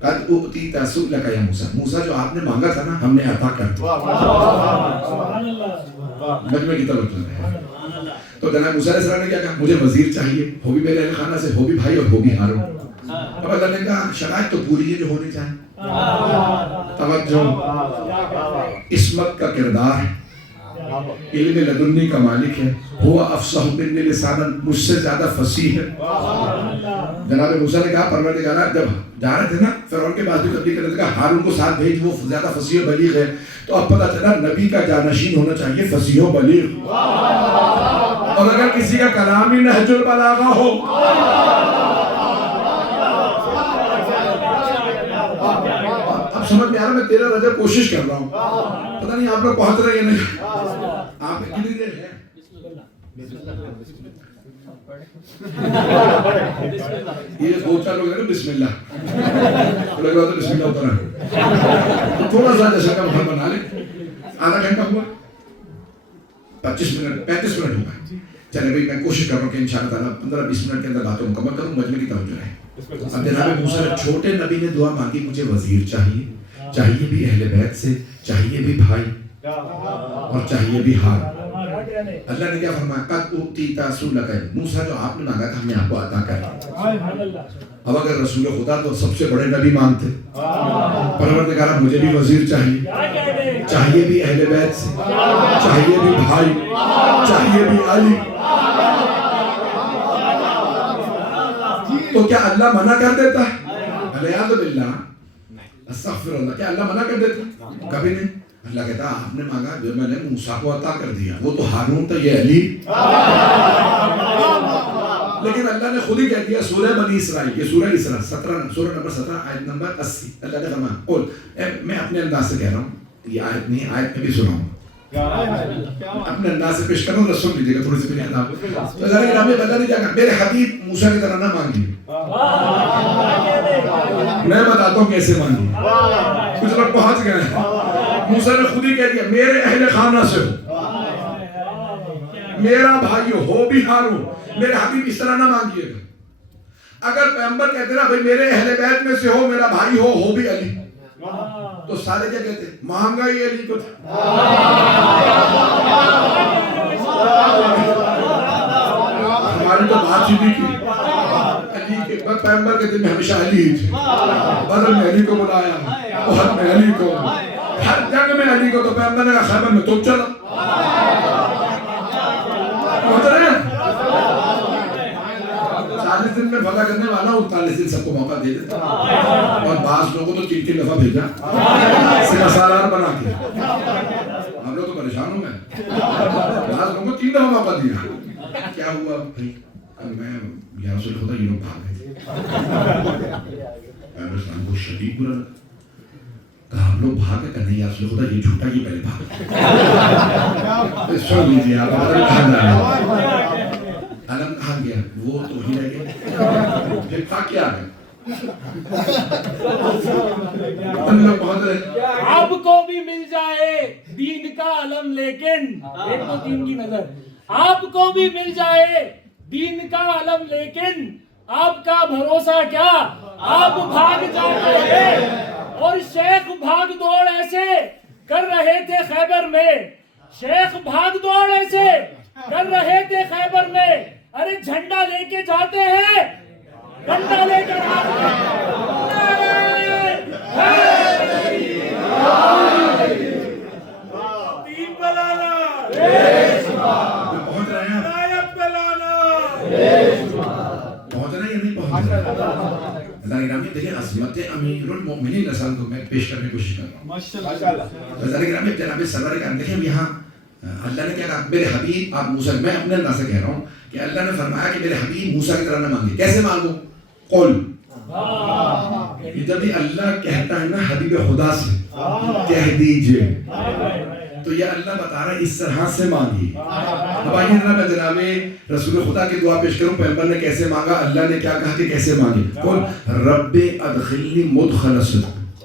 قد اؤتیت سؤلک یا موسیٰ، موسیٰ جو آپ نے مانگا تھا نا ہم نے عطا کر دیا۔ مجمع کی توجہ ہے۔ تو جناب موسیٰ علیہ السلام نے کیا کہا؟ مجھے وزیر چاہیے، ہو بھی میرے اہل خانہ سے، ہو بھی بھائی، اور ہو بھی ہارون۔ اب اللہ نے کہا شرائط تو پوری ہے جو ہونی چاہیے۔ توجہ، عصمت کا کردار، علم لدنی کا مالک ہے، ہوا افصح منی لسانا، مجھ سے زیادہ فصیح ہے۔ جناب موسیٰ نے کہا پروردگار جب جا رہے تھے نا فرعون کے پاس بھی تبلیغ کرنے کا، ہارون کو ساتھ بھیج، وہ زیادہ فصیح و بلیغ ہے۔ تو اب پتہ چلا نبی کا جانشین ہونا چاہیے فصیح و بلیغ، اور اگر کسی کا کلام ہی نہج البلاغہ ہو، اب سمجھ میں آ رہا، میں 13 رجب کوشش کر رہا ہوں، پتہ نہیں آپ لوگ پہنچ رہے ہیں یا نہیں۔ آپ کتنی دیر ہے؟ یہ 2-4 لوگ ہیں بسم اللہ، لگ رہا تو بسم اللہ اترا ہے، تھوڑا سا جیسا کا محل بنا لیں۔ آدھا گھنٹہ ہوا، 25 منٹ 35 منٹ ہوا، چلے بھائی میں کوشش کر رہا ہوں کہ انشاءاللہ تعالیٰ 15-20 منٹ کے اندر باتوں مکمل کروں، مجمع کی توجہ ہے۔ اب جناب موسیٰ چھوٹے نبی نے دعا مانگی، مجھے وزیر چاہیے، چاہیے بھی اہل بیت سے، چاہیے بھی بھائی، اور چاہیے بھی ہار۔ کہنے اللہ نے کیا فرمایا قد اوتیت سؤلک موسیٰ جو آپ نے مانگا تھا ہم نے آپ کو عطا کر دیا. سبحان اللہ. اب اگر رسول خدا تو سب سے بڑے نبی مانگتے پروردگارہ مجھے بھی وزیر چاہیے, کیا کہنے چاہیے بھی اہل بیت سے, چاہیے بھی بھائی, چاہیے بھی علی. تو کیا اللہ منع کر دیتا ہے؟ علیہ باللہ استغفر اللہ, کیا اللہ منع کر دیتا؟ کبھی نہیں. اللہ کہتا آپ نے مانگا جو میں نے موسیٰ کو عطا کر دیا, وہ تو ہارون تھا, یہ علی. لیکن اللہ نے خود ہی کہہ دیا سورہ بنی اسرائیل, یہ سورہ اسراء 17 سورہ نمبر 17 آیت نمبر 80, اللہ نے فرمایا قل, میں اپنے انداز سے کہہ رہا ہوں, یہ آیت نہیں, آیت میں بھی سناؤں اپنے انداز سے پیش کروں, رسول لیجیے گا تھوڑی سی میری ادا. تو اللہ نے کیا کہا میرے حبیب موسیٰ کی طرح نہ مانگیے, میں بتاتا ہوں کیسے مانگیے. کچھ لوگ پہنچ گئے ہیں, موسیٰ نے خود ہی کہہ دیا میرے اہل خانہ سے ہو, میرا بھائی ہو بھی ہارون, میرے حبیب اس طرح نہ مانگیے گا. اگر پیغمبر کہتے نا بھائی میرے اہل بیت میں سے ہو, میرا بھائی ہو بھی علی, تو سارے کیا کہتے مانگا ہی علی کو تھا. ہماری تو بات ہی نہیں کی علی کے بعد, پیغمبر کے دن میں ہمیشہ علی ہی تھے. بدر میں علی کو بلایا, احد میں علی کو, ہر جنگ میں علی کو. تو پیغمبر نے کہا خیبر میں تم چلو, پہنچ رہے ہیں 40 دن میں فتح کرنے والا 39 دن سب کو موقع دے دیتا, اور بعض لوگوں کو 3 دفعہ بھیجا صرف سالار بنا کے. ہم لوگ تو پریشان ہوں گئے, بعض لوگوں کو 3 دفعہ موقع دیا. کیا ہوا بھائی, میں یا رسول خدا یہ لوگ بھاگ گئے تھے. اسلام کو شدید برا لگا, کہا ہم لوگ بھاگ گئے, نہیں یا رسول خدا یہ جھوٹا یہ پہلے بھاگ. سن لیجیے آپ کہاں جا رہے ہیں, علم کہاں گیا, وہ تو ہی رہ گیا, پھر تھا کیا ہے. آپ کو بھی مل جائے دین کا علم, لیکن ایک تو دین کی نظر, آپ کو بھی مل جائے دین کا علم, لیکن آپ کا بھروسہ کیا, آپ بھاگ جاتے ہیں. اور شیخ بھاگ دوڑ ایسے کر رہے تھے خیبر میں, شیخ بھاگ دوڑ ایسے کر رہے تھے خیبر میں, ارے جھنڈا لے کے جاتے ہیں, ڈنڈا لے کر آتے پہنچ رہے ہیں, پہنچ رہے ہیں یا نہیں پہنچ رہے. اللہ گرامی دیکھیں عظمت امیر المؤمنین رسال کو میں پیش کرنے کی کوشش کر رہا ہوں. اللہ گرامی جناب سرور کام دیکھیں یہاں اللہ نے کیا کہا میرے حبیب آپ موسیٰ, میں اپنے انداز سے کہہ رہا ہوں کہ اللہ نے فرمایا کہ میرے حبیب موسیٰ کی طرح نہ مانگے. کیسے مانگو, قل, جب بھی اللہ کہتا ہے نا حبیب خدا سے کہہ دیجئے, تو یہ اللہ بتا رہا ہے اس طرح سے مانگی. اب آئیے جناب رسول خدا کی دعا پیش کروں, پیغمبر نے کیسے مانگا, اللہ نے کیا کہا کہ کیسے مانگی. قل رب ادخلنی مدخل صدق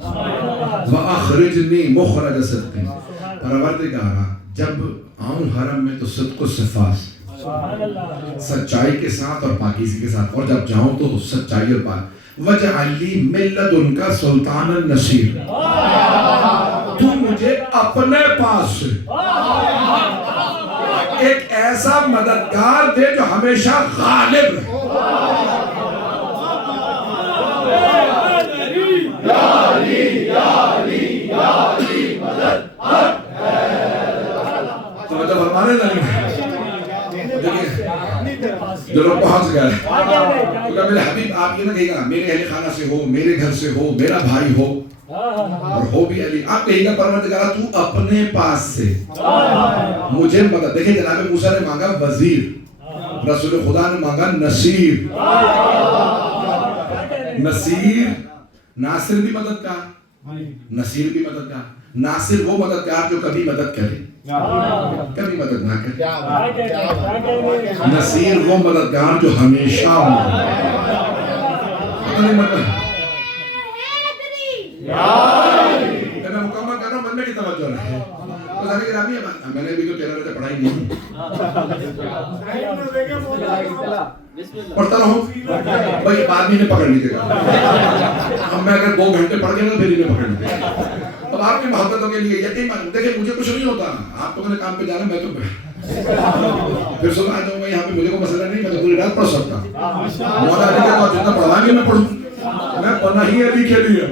واخرجنی مخرج صدق. پروردگارا جب آؤں حرم میں تو صدق و صفا سے, سچائی کے ساتھ اور پاکیزگی کے ساتھ, اور جب جاؤں تو سچائی اور پاک. وجعل لی من لدنک سلطانا نصیر, تو مجھے اپنے پاس سے ایک ایسا مددگار دے جو ہمیشہ غالب رہے. توجہ فرمانے لگے, جو لوگ پہنچ گئے, کیونکہ میرے حبیب آپ یہ نہ کہے گا میرے اہل خانہ سے ہو, میرے گھر سے ہو, میرا بھائی ہو, اور ہو بھی علی. آپ کہے گا پروردگارہ تو اپنے پاس سے مجھے مدد. دیکھیں جناب موسیٰ نے مانگا وزیر, رسول خدا نے مانگا نصیر. نصیر, ناصر بھی مددگار, نصیر بھی مددگار. ناصر وہ مددگار جو کبھی مدد کرے, کبھی مدد نہ کرے. نصیر وہ مددگار جو ہمیشہ میں مکمل کر رہا ہوں, من میں کی توجہ رہے. میں نے بھی تو 13 بجے پڑھائی نہیں پڑھتا رہوں بھائی, بعد میں پکڑ لیجیے گا. اب میں اگر 2 گھنٹے پڑھ گیا تو پھر انہیں پکڑ لیجیے گا. اب آپ کی محبتوں کے لیے یقین مانو, دیکھیں مجھے کچھ نہیں ہوتا, آپ لوگوں نے کام پہ جانا, میں تو پھر صبح آتا ہوں یہاں پہ مجھے کو مسئلہ نہیں، میں تو پوری رات پڑھ سکتا ہوں. مولا علی کا تو جتنا پڑھا گے میں پڑھوں، میں پڑھنا ہی علی کے لیے.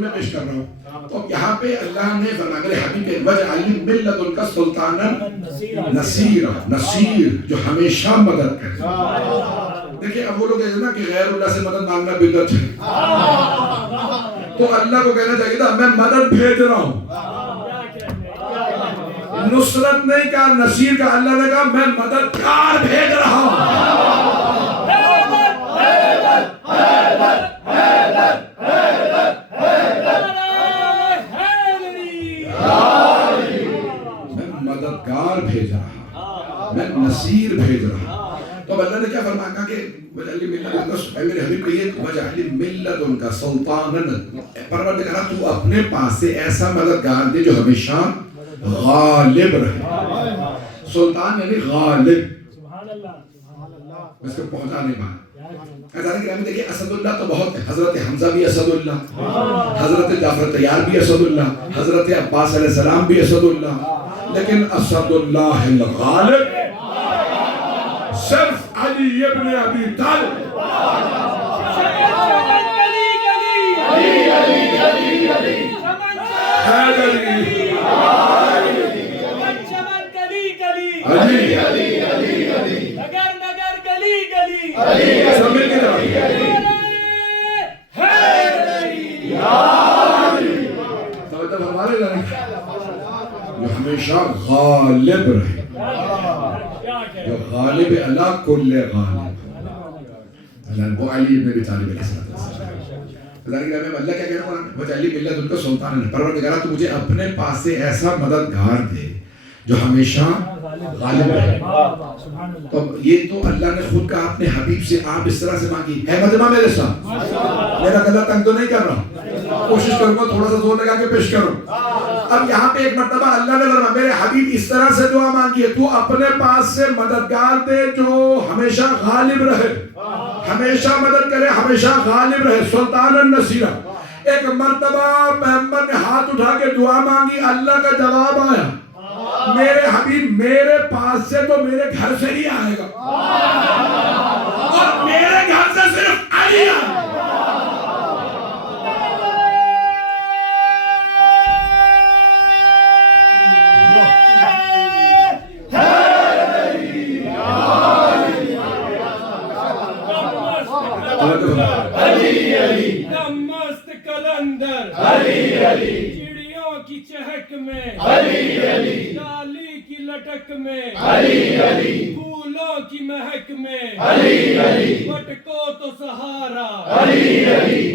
میں پیش کر رہا ہوں تو یہاں پہ اللہ نے فرمایا میرے حبیب وجعل من لدنک سلطانا نصیرا، نصیر جو ہمیشہ مدد کرے. دیکھیں اب وہ لوگ کہتے ہیں نا کہ غیر اللہ سے مدد مانگنا بدعت ہے، تو اللہ کو کہنا چاہیے تھا میں مدد بھیج رہا ہوں. نصرت نہیں کہا، نصیر کا. اللہ نے کہا میں مددگار بھیج رہا ہوں. مددگار بھیج رہا، میں نصیر بھیج رہا. تو اب اللہ نے کیا فرمایا کہ وجعل من لدنک، میرے حبیب کہیے وجعل من لدنک سلطانا، پروردگار تو اپنے پاس سے ایسا مددگار دے جو ہمیشہ غالب رہے. سلطان یعنی غالب، اس کو پہنچا نہیں پایا. دیکھیں اسد اللہ تو بہت ہے، حضرت حمزہ بھی اسد اللہ، حضرت جعفر طیار بھی اسد اللہ، حضرت عباس علیہ السلام بھی اسد اللہ، لیکن اسد اللہ الغالب صرف علی ابن ابی طالب. جو ہمیشہ غالب رہے، جو غالب اللہ کل غالب. وہ علی ابن ابی طالب علیہ السلام. اللہ کیا کہہ رہا ہے وجعل من لدنک سلطانا، پروردگار تو مجھے اپنے پاس سے ایسا مددگار دے جو ہمیشہ غالب رہے. تو یہ تو اللہ نے خود کہا اپنے حبیب سے. آپ اس طرح سے مانگی ہے مجمع میرے ساتھ، میرا گلا تنگ تو نہیں کر رہا، کوشش کروں گا تھوڑا سا زور لگا کے پیش کروں. اب یہاں پہ ایک مرتبہ اللہ نے فرمایا میرے حبیب اس طرح سے دعا مانگی ہے تو اپنے پاس سے مددگار دے جو ہمیشہ غالب رہے، ہمیشہ مدد کرے، ہمیشہ غالب رہے. سلطان النصیرہ. ایک مرتبہ پیغمبر نے ہاتھ اٹھا کے دعا مانگی، اللہ کا جواب آیا میرے حبیب میرے پاس سے تو میرے گھر سے ہی آئے گا، اور میرے گھر سے صرف علی آئے گا. مست کلندر چڑیوں کی چہک میں، ڈالی کی لٹک میں، پھولوں کی مہک میں، بٹکو تو سہارا،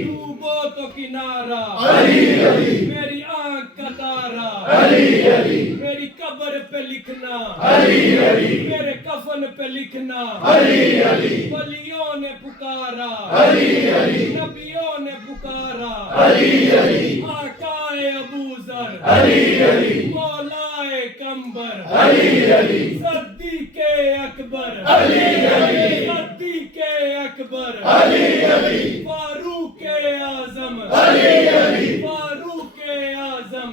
ڈوبو تو کنارا، میری آنکھ کا تارا، میری قبر پہ لکھنا، میرے کفن پہ لکھنا. ولیوں نے پکارا، نبیوں نے پکارا، آقائے ابوذر، مولائے کمبر، صدیق اکبر، صدیق اکبر، فاروق اعظم، فاروق اعظم،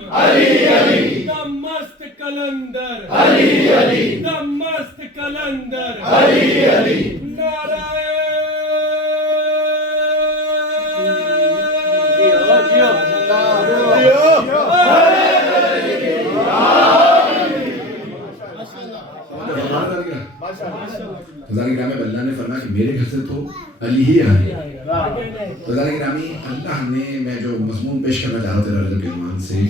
دم مست کلندر، دم مست کلندر. نعرہ اللہ نے فرمایا کہ میرے گھر سے تو علی ہی آئے. گرامی اللہ نے، میں جو مضمون پیش کرنا چاہ رہا تھا رضا کے عنوان سے،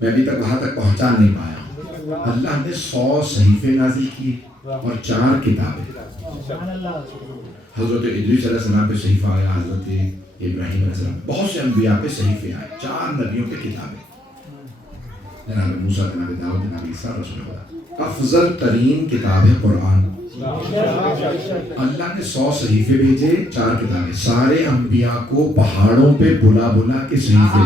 میں ابھی تک وہاں تک پہنچا نہیں پایا. اللہ نے 100 صحیفے نازل کیے اور 4 کتابیں. حضرت ادریس علیہ السلام پہ صحیفہ آیا، حضرت ابراہیم علیہ السلام، بہت سے انبیاء پہ صحیفے آئے، 4 نبیوں پہ کتابیں. جناب موسیٰ، جناب داؤد، جناب عیسیٰ رسول خدا. افضل ترین کتاب ہے قرآن. اللہ نے 100 صحیفے بھیجے، 4 کتابیں. سارے انبیاء کو پہاڑوں پہ بلا بلا کے صحیفے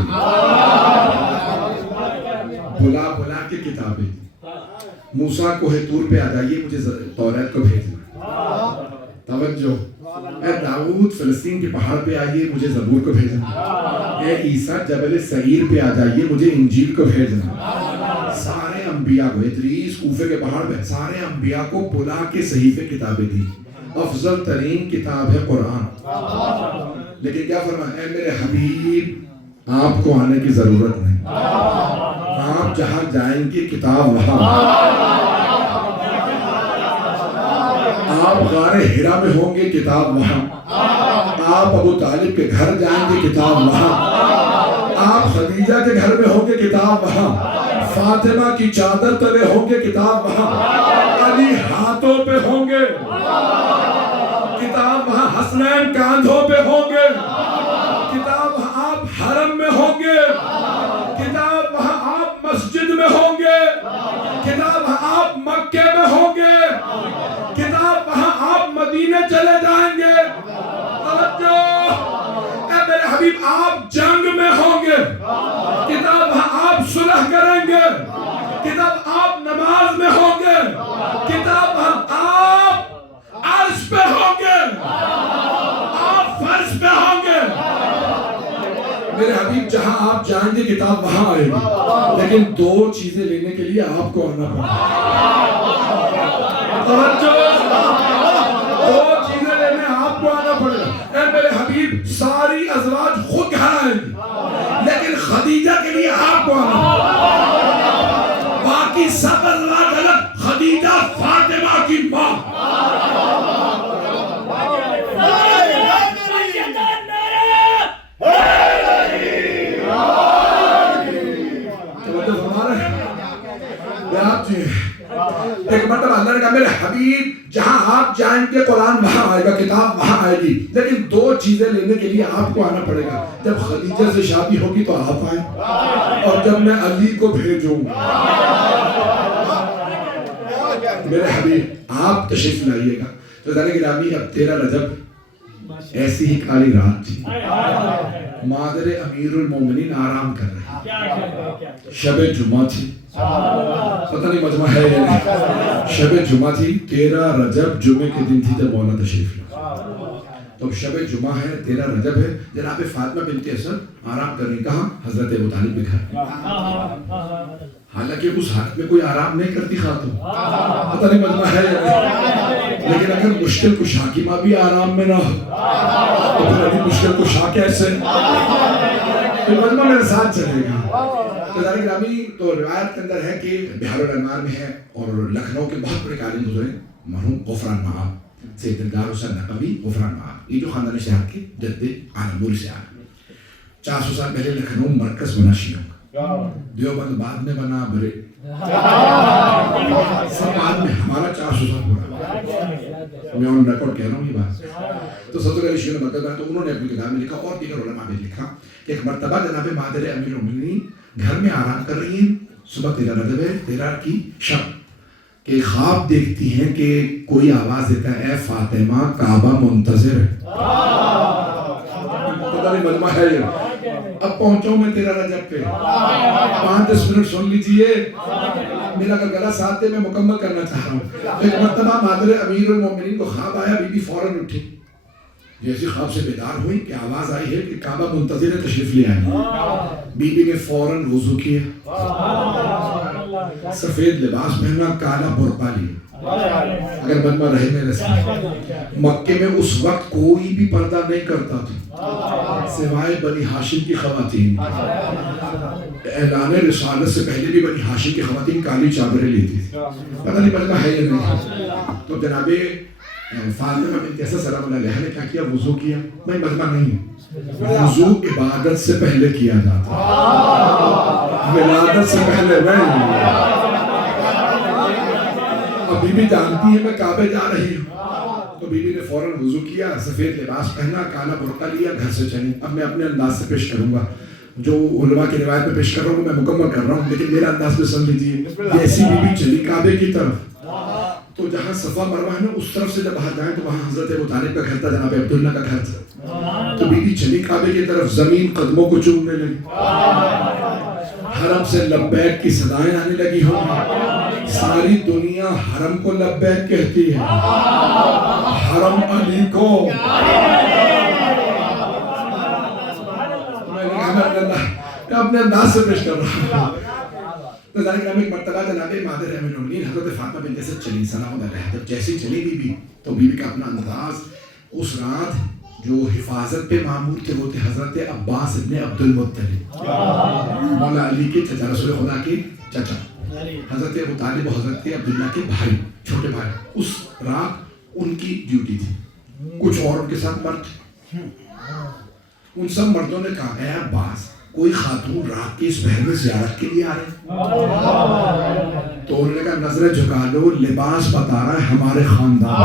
بلا بلا کے کتابیں. موسیٰ کوہ طور پہ آ جائیے، مجھے توریت کو بھیجنا. توجہ، اے داؤد داؤد فلسطین کے پہاڑ پہ آئیے مجھے زبور کو بھیجنا، اے عیسیٰ جبل سعیر پہ آ جائیے مجھے انجیل کو بھیجنا۔ سارے انبیاء کو، ادریس کوفے کے پہاڑ پہ سارے انبیاء کو بلا کے صحیفے کتابیں دی، افضل ترین کتاب ہے قرآن۔ لیکن کیا فرمایا، اے میرے حبیب آپ کو آنے کی ضرورت نہیں، آپ جہاں جائیں گے کتاب وہاں، آپ غار ہرا میں ہوں گے کتاب وہاں، آپ ابو طالب کے گھر جائیں گے کتاب وہاں، آپ خدیجہ کے گھر میں ہوں گے کتاب وہاں، فاطمہ کی چادر تلے ہوں گے کتاب وہاں، علی ہاتھوں پہ ہوں گے کتاب وہاں، حسنین کاندھوں پہ ہوں گے کتاب وہاں، آپ حرم میں ہوں گے کتاب وہاں، آپ مسجد میں ہوں گے کتاب وہاں، آپ مکے میں ہوں گے کتاب وہاں، آپ مدینے چلے جائیں گے۔ اے میرے حبیب آپ جنگ میں ہوں گے کتاب وہاں، آپ صلح کریں گے کتاب، آپ نماز میں ہوں گے کتاب وہاں، آپ عرش پہ ہوں گے، آپ فرش پہ ہوں گے۔ میرے حبیب جہاں آپ جائیں گے کتاب وہاں آئے گی، لیکن دو چیزیں لینے کے لیے آپ کو آنا پڑے گا، دو چیزیں لینے آپ کو آنا پڑے گا۔ اے میرے حبیب ساری ازواج خود گھر آئیں گی، لیکن خدیجہ کے لیے آپ کو آنا پڑے گا۔ باقی سب ازواج الگ، خدیجہ فاطمہ کی ماں۔ ایک مرتبہ اللہ نے کہا میرے حبیب جہاں آپ جائیں گے قرآن وہاں آئے گا، کتاب وہاں آئے گی، لیکن دو چیزیں لینے کے لیے آپ کو آنا پڑے گا۔ جب خدیجہ سے شادی ہوگی تو آپ آئیں، اور جب میں علی کو بھیجوں میرے حبیب آپ تشریف لائیے گا۔ تو ذرا گرامی اب 13 رجب ایسی ہی کالی رات تھی، مادر امیر المومنین آرام کر رہے، شب جمعہ تھی، پتہ نہیں مجمع ہے یا نہیں، شب جمعہ تھی، 13 رجب جمعے کے دن تھی جب مولا تشریف لائے۔ تو شب جمعہ ہے، 13 رجب ہے، جناب فاطمہ بنت اسد آرام کر رہی، کہاں؟ حضرت ابو طالب کے گھر۔ حالانکہ اس حالت میں کوئی آرام نہیں کرتی خاتون، پتہ نہیں مجمع ہے یا نہیں، لیکن اگر مشکل کشا کی ماں بھی آرام میں نہ ہو تو پھر ابھی مشکل کشا کیسے؟ تو مجمع میرے ساتھ چلے گا۔ تو ذرا گرامی تو روایت کے اندر ہے کہ بہار الانوار میں ہے، اور لکھنؤ کے بہت بڑے عالم گزرے مرحوم غفران مآب، سید الدار حسین نقوی غفران مآب، یہ جو خاندان شہر کے جد عالم موری سے آئے، 400 سال پہلے لکھنؤ مرکز بنا شیعوں کا، دیوبند بعد میں بنا، برے سب بعد میں، ہمارا 400 سال پورا، میں آن ریکارڈ کہہ رہا ہوں یہ بات۔ تو صدر علی شیعوں نے مرکز بنا، تو انہوں نے اپنی کتاب میں لکھا اور دیگر علماء نے لکھا کہ ایک مرتبہ جناب مادر امیر المومنین گھر میں آرام کر رہی ہیں، صبح 13 رجب ہے، 13 کی شب، کہ خواب دیکھتی ہیں کہ کوئی آواز دیتا ہے اے فاطمہ کعبہ منتظر ہے۔ پتہ نہیں مجمع ہے یہ، اب پہنچا ہوں میں 13 رجب پہ، 5-10 منٹ سن لیجئے، میرا گلگلہ ساتھ دے میں مکمل کرنا چاہ رہا ہوں۔ ایک مرتبہ مادر امیر المومنین کو خواب آیا، بی بی فوراً اٹھی، جیسی خواب سے بیدار ہوئی کہ آواز آئی ہے کہ کعبہ منتظر ہے، تشریف لے آئی۔ بی بی نے فوراً وضو کیا، سفید لباس پہنا، کالا برقع لیا، اگر مجمع رہے میرے ساتھ۔ مکے میں اس وقت کوئی بھی پردہ نہیں کرتا تھا سوائے بنی ہاشم کی خواتین۔ اعلان رسالت سے پہلے بھی بنی ہاشم کی خواتین کالی چادریں لیتی تھی، پتہ نہیں مجمع ہے یا نہیں۔ تو جناب فاطمہ بنت اسد سلام اللہ علیہ نے کیا کیا؟ وضو کیا۔ میں مجمع نہیں ہے، وضو عبادت سے پہلے کیا جاتا ہے، ولادت سے پہلے نہیں۔ اب بی بی جانتی ہے میں کعبے جا رہی ہوں، تو بی بی نے فوراً وضو کیا، سفید لباس پہنا، کالا برقع لیا، گھر سے چلی۔ اب میں اپنے انداز سے پیش کروں گا، جو علماء کی روایت میں پیش کر رہا ہوں میں مکمل کر رہا ہوں، لیکن میرا انداز میں سن لیجیے۔ جیسی بی بی چلی کعبے کی طرف، تو جہاں صفا مروہ ہے نا اس طرف سے جب باہر جائیں تو وہاں حضرت ابو طالب کا گھر تھا، جناب عبداللہ کا گھر تھا۔ تو بی بی چلی کعبے کی طرف، زمین قدموں کو چومنے لگی، حرم سے لبیک کی صدائیں آنے لگی ہوں، ساری دنیا حرم کو لبیک کہتی ہے، حرم علی کو میں اپنے انداز سے پیش کر رہا ہوں۔ تو ذالک نام ایک مرتبہ جناب مادر ام المؤمنین حضرت فاطمہ بنت اسد چلی سلام علیہا، جب جیسی چلی بی بی تو بی بی کا اپنا انداز، اس رات جو حفاظت پہ معمور تھے وہ تھے حضرت عباس ابن عبد المطلب، مولا علی کے چچا، رسول خدا کے چچا، حضرت ابو طالب و حضرت عبداللہ کے بھائی، چھوٹے بھائی۔ اس رات ان کی ڈیوٹی تھی، کچھ اور ان کے ساتھ مرد تھے۔ ان سب مردوں نے کہا اے عباس، کوئی خاتون رات کی اس پہر میں زیارت کے لیے آ رہے؟ تو انہوں نے کہا نظریں جھکا لو، لباس بتا رہا ہے ہمارے خاندان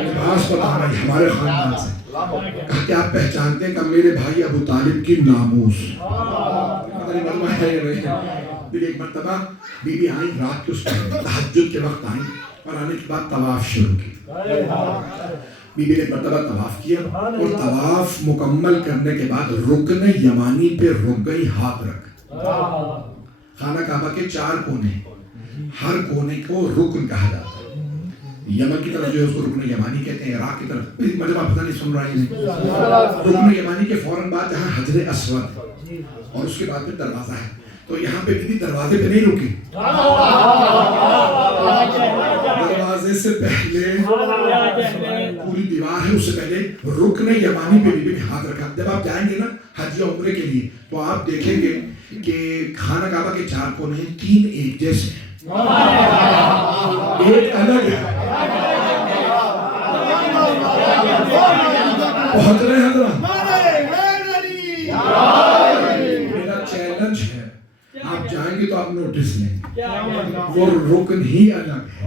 لباس بتا رہا ہے ہمارے خاندان سے۔ کہا کہ آپ پہچانتے ہیں کہ میرے بھائی ابو طالب کی ناموس۔ پھر ایک مرتبہ بی بی آئیں رات کے اس تہجد کے وقت آئیں اور آنے کے بعد طواف شروع کی۔ بی بی نے مرتبہ طواف کیا اور طواف مکمل کرنے کے بعد رکن یمانی پہ رک گئی، ہاتھ رکھ۔ خانہ کعبہ کے 4 کونے، ہر کونے کو رکن کہا جاتا ہے۔ یمن کی طرف جو ہے اس کو رکن یمانی کہتے ہیں، عراق کی طرف مجھے آپ پتہ نہیں سن رہے ہیں، رکن یمانی کے فوراً بعد جہاں حجر اسود اور اس کے بعد پھر دروازہ ہے، تو یہاں پہ بھی دروازے پہ نہیں رکی، دروازے سے پہلے پوری دیوار ہے، اس سے پہلے رکن یمانی پہ بھی ہاتھ رکھا۔ جب آپ جائیں گے نا حج یا عمرے کے لیے تو آپ دیکھیں گے کہ خانہ کعبہ کے 4 کونے ہیں، 3 ایک جیسے ہیں، ایک الگ ہے۔ پہنچ رہے ہیں حضرات؟ میرا چیلنج ہے، آپ جائیں گے تو آپ نوٹس لیں، وہ رکن ہی الگ ہے،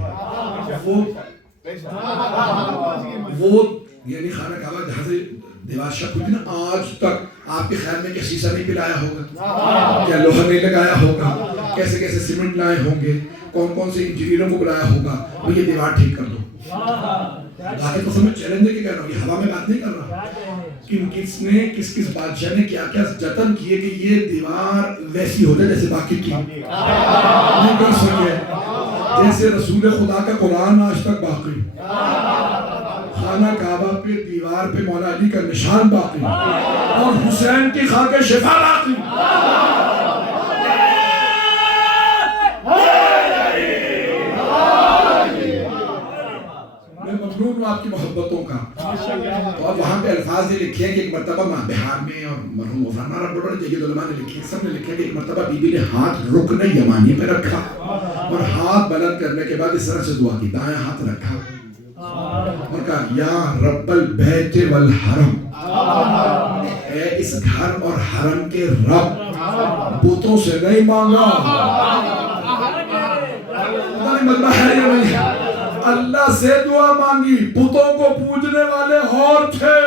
وہ یعنی خانہ کعبہ جہاں سے دیوار شق ہوئی نا، آج تک آپ کے خیال میں کیا شیشہ نہیں پلایا ہوگا، کیا لوہا نہیں لگایا ہوگا، کیسے کیسے سیمنٹ لائے ہوں گے، کون کون سے انجینئروں کو بلایا ہوگا، وہ یہ دیوار ٹھیک کر دو۔ باقی تو میں چیلنج دے کے کہہ رہا ہوں، یہ ہوا میں بات نہیں کر رہا کہ کس نے کس بادشاہ نے کیا کیا جتن کیے کہ یہ دیوار ویسی ہو جائے جیسے باقی کی، نہیں کر سکے، جیسے رسول خدا کا قرآن آج تک باقی، خانہ کعبہ پہ دیوار پہ مولا علی کا نشان باقی اور حسین کی خاک شفا باقی۔ میں ممنون ہوں آپ کی محبتوں کا، اور وہاں پہ الفاظ یہ لکھے ہیں کہ ایک مرتبہ بہار میں اور مرحوم غفران رب بڑے جگہ علماء نے لکھے، سب نے لکھے کہ ایک مرتبہ بی بی نے ہاتھ رکن یمانی پہ رکھا اور ہاتھ بلند کرنے کے بعد اس طرح سے دعا کی، دائیں ہاتھ رکھا اور کہا یا رب البیت والحرم، اے اس گھر اور حرم کے رب، بتوں سے نہیں مانگا، اللہ سے دعا مانگی، بتوں کو پوجنے والے اور تھے۔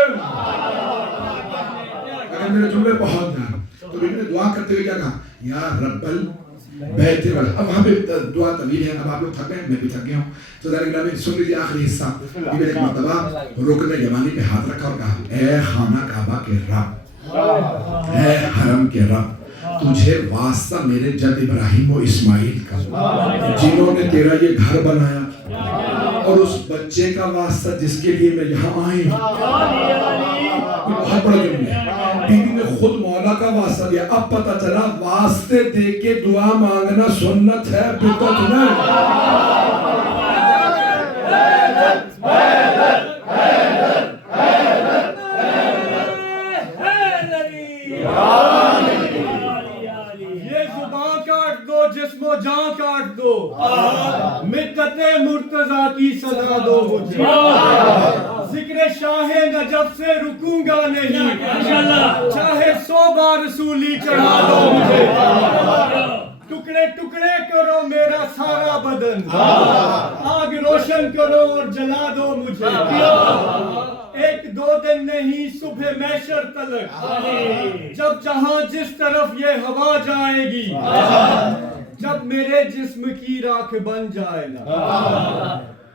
اگر میرے جملے پہنچ جائیں تو بیٹے نے دعا کرتے ہوئے کیا کہا، یا رب البیت والحرم۔ اب وہاں پہ دعا طویل ہے، اب آپ لوگ تھک گئے، میں بھی تھک گیا ہوں، تو ذرا گرامی سن لیجیے آخری حصہ۔ بیٹے نے ایک مرتبہ رکن یمانی پہ ہاتھ رکھا اور کہا اے خانہ کعبہ کے رب، اے حرم کے رب، تجھے واسطہ میرے جد ابراہیم و اسماعیل کا، جنہوں نے تیرا یہ گھر بنایا، اور اس بچے کا واسطہ جس کے لیے میں یہاں آئی ہوں۔ بہت بڑا جملہ ہے، بی بی نے خود مولا کا واسطہ دیا۔ اب پتہ چلا واسطے دے کے دعا مانگنا سنت ہے، بدعت نہیں۔ جسم و جان کاٹ دو، مدت مرتضیٰ کی سزا دو مجھے، ذکر شاہ نجف سے رکوں گا نہیں، چاہے 100 بار رسولی چڑھا دو مجھے، ٹکڑے ٹکڑے کرو میرا سارا بدن، آگ روشن کرو اور جلا دو مجھے، 1-2 دن نہیں صبح محشر تلک، جب جہاں جس طرف یہ ہوا جائے گی، جب میرے جسم کی راکھ بن جائے گا،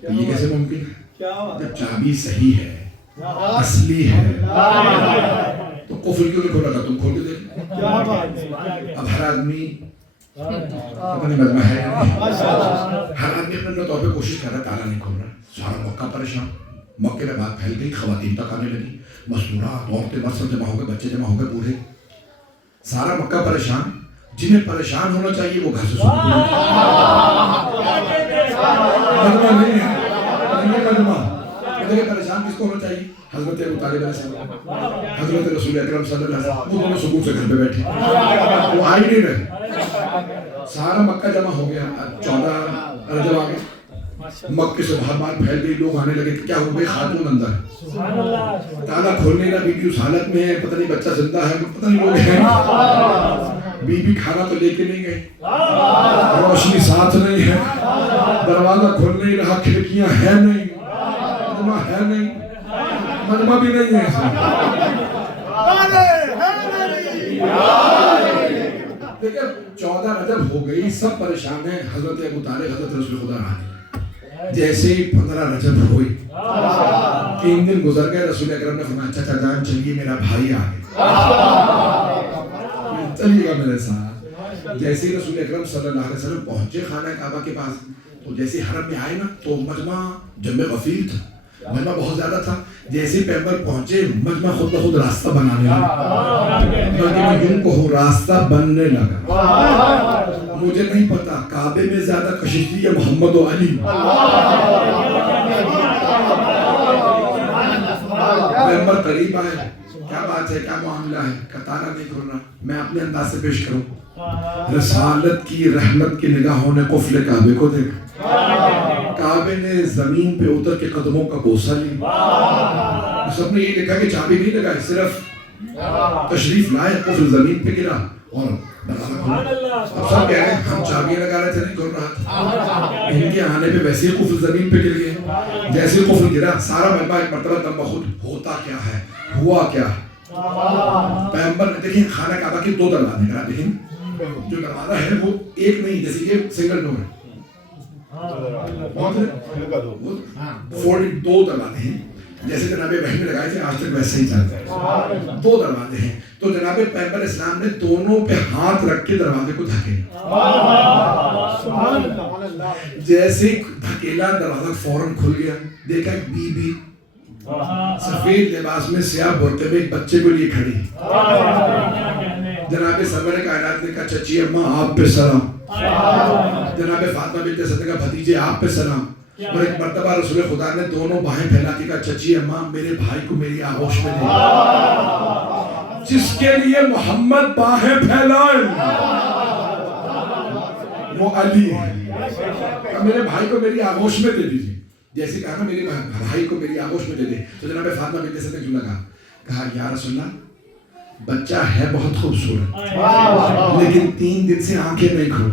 تو یہ کیسے ممکن ہے؟ کیا بات جب چابی صحیح ہے، اصلی ہے، تو قفل کیوں نہیں کھولا تھا؟ تم کھول کے دیکھ. کیا بات ہے. اب ہر آدمی پتہ نہیں مجمع ہے یا نہیں، ہر آدمی اپنے طور پہ کوشش کر رہا ہے، تالا نہیں کھول رہا. سارا مکہ پریشان. مکے میں بات پھیل گئی، خواتین تک آنے لگی، مستورات، عورتیں مرد سب جمع ہو گئے، بچے جمع ہو گئے، بوڑھے. سارا مکہ پریشان. جنہیں پریشان ہونا چاہیے وہ گھر سے سکون نہیں. مجمع نہیں ہے، نہیں ہے مجمع. پریشان کس کو ہونا چاہیے؟ حضرت ابو طالب علیہ السلام، حضرت رسول اکرم صلی اللہ علیہ وسلم. وہ دونوں سکون سے گھر پہ بیٹھے، وہ آ ہی نہیں رہے. سارا مکہ جمع ہو گیا. 14 رجب آ گئے، مکے سے باہر بات پھیل گئی، لوگ آنے لگے. کیا ہو گئی؟ خاتون اندر ہے، تالا کھولنے کا بیوی اس حالت میں ہے، پتہ نہیں بچہ زندہ ہے، پتہ نہیں لوگ ہیں. بیوی کھانا تو لے کے نہیں گئے، روشنی ساتھ نہیں ہے، دروازہ کھول نہیں رہا، کھڑکیاں ہے نہیں، مجمع ہے نہیں، مجمع بھی نہیں ہے. دیکھیں 14 رجب ہو گئی، سب پریشان ہیں. حضرت ابو طالب حضرت رسول خدا آنے. جیسے ہی 15 رجب ہوئی، 3 دن گزر گئے، رسول اکرم نے فرمایا چچا جان چلیے میرا بھائی آ گیا، چلیے گا میرے ساتھ. جیسے ہی رسول اکرم صلی اللہ علیہ وسلم پہنچے خانہ کعبہ کے پاس، تو جیسے حرم میں آئے نا تو مجمع جمع غفیر تھا، مجمع بہت زیادہ تھا. جیسے پیغمبر پہنچے مجمع خود بخود راستہ بنانے لگا. میں یوں کہوں راستہ بننے لگا. مجھے نہیں پتا کعبے میں زیادہ کشش تھی یا محمد و علی. پیغمبر قریب آئے، کیا بات ہے، کیا معاملہ ہے؟ کتارا نہیں کھل رہا. میں اپنے انداز سے پیش کروں. رسالت کی رحمت کی نگاہوں نے قفل کعبے کو دیکھا. کعبے نے زمین پہ اتر کے قدموں کا بوسہ لیا. سب نے یہ دیکھا کہ چابی نہیں لگائی، صرف تشریف لائے، قفل زمین پہ گرا اور دروازہ کھلا. اب سب کہہ رہے ہیں ہم چابیاں لگا رہے تھے نہیں کھل رہا تھا. ان کے آنے پہ ویسے ہی قفل زمین پہ گر گئے. جیسے ہی قفل گرا سارا مجمع ایک مرتبہ دم بخود ہوتا کیا ہے، ہوا کیا ہے. پیغمبر نے دیکھیں خانہ کعبہ کے 2 دروازے ہیں. دیکھیں جو دروازہ ہے وہ ایک نہیں، جیسے یہ سنگل ڈور ہے، 2 دروازے ہیں. جیسے جناب وحی نے لگائے تھے آج تک ویسے ہی چلتے ہیں. 2 دروازے ہیں. تو جناب پیغمبر اسلام نے دونوں پہ ہاتھ رکھ کے دروازے کو دھکیلا. جیسے دھکیلا دروازہ فوراً کھل گیا. دیکھا ایک بی بی سفید لباس میں سیاہ برقعے میں ایک بچے کو لیے کھڑی. جناب سرور کائنات نے کہا چچی اماں آپ پہ سلام. جناب فاطمہ بنت اسد نے کہا بھتیجے آپ پہ سلام. اور ایک مرتبہ رسول خدا نے دونوں باہیں پھیلا کے کہا چچی اماں میرے بھائی کو میری آغوش میں دے. جس کے لیے محمد باہیں پھیلائے وہ علی ہے. میرے بھائی کو میری آغوش میں دے دیجیے. جیسے کہا نا میرے بھائی کو میری آغوش میں دے دے. تو جناب فاطمہ بنت اسد نے کیوں لگا کہا یا رسول اللہ بچہ ہے بہت خوبصورت لیکن 3 دن سے آنکھیں نہیں کھول.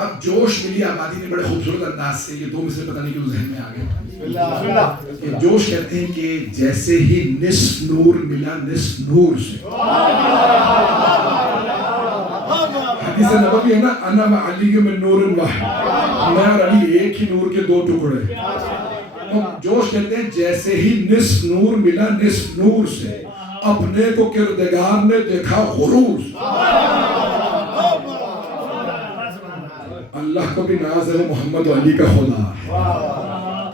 اب جوش ملی آبادی نے بڑے خوبصورت انداز سے یہ 2 مثلیں پتہ نہیں کیوں ذہن میں آ گئے. جوش کہتے ہیں کہ جیسے ہی نصف نور ملا نصف نور سے. حدیث نبوی ہے نا انا و علی من نور واحد، میں اور علی ایک ہی نور کے 2 ٹکڑے. جوش کہتے ہیں جیسے ہی نصف نور ملا نصف نور سے اپنے کو کردگار نے دیکھا غرور سے. اللہ کو بھی ناز ہے وہ محمد علی کا خدا ہے.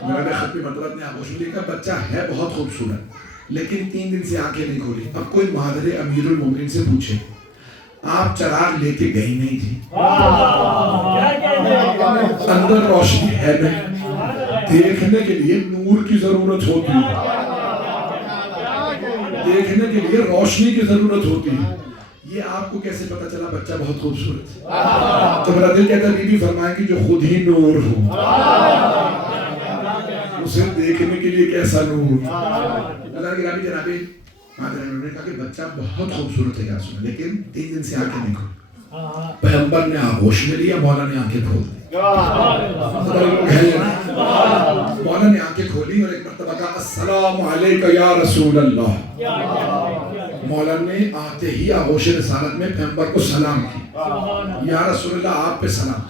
میرے ختمی مطلب نے آغوش میں لکھا بچہ ہے بہت خوبصورت لیکن 3 دن سے آنکھیں نہیں کھولی. اب کوئی مادر امیر المومنین سے پوچھے آپ چراغ لے کے گئی نہیں تھی، اندر روشنی ہے نہیں، دیکھنے کے لیے نور کی ضرورت ہوتی ہے، دیکھنے کے لیے روشنی کی ضرورت ہوتی ہے. یہ آپ کو کیسے پتا چلا بچہ بہت خوبصورت ہے؟ تو میرا دل کہتا ہے بی بی فرمائیں کہ جو خود ہی نور ہو اسے دیکھنے کے لیے کیسا نور. اللہ کی رابطہ جنابی انہوں نے کہا کہ بچہ بہت خوبصورت ہے یا رسول اللہ لیکن 3 دن سے آنکھیں نہیں کھول. پیغمبر نے آغوش میں لیا، مولا نے آنکھیں کھول دی. مولا نے آنکھیں کھولی اور ایک مرتبہ کہا السلام علیکہ یا رسول اللہ. مولا نے آتے ہی آغوش رسالت میں پیغمبر کو سلام کی. یا رسول اللہ آپ پہ سلام.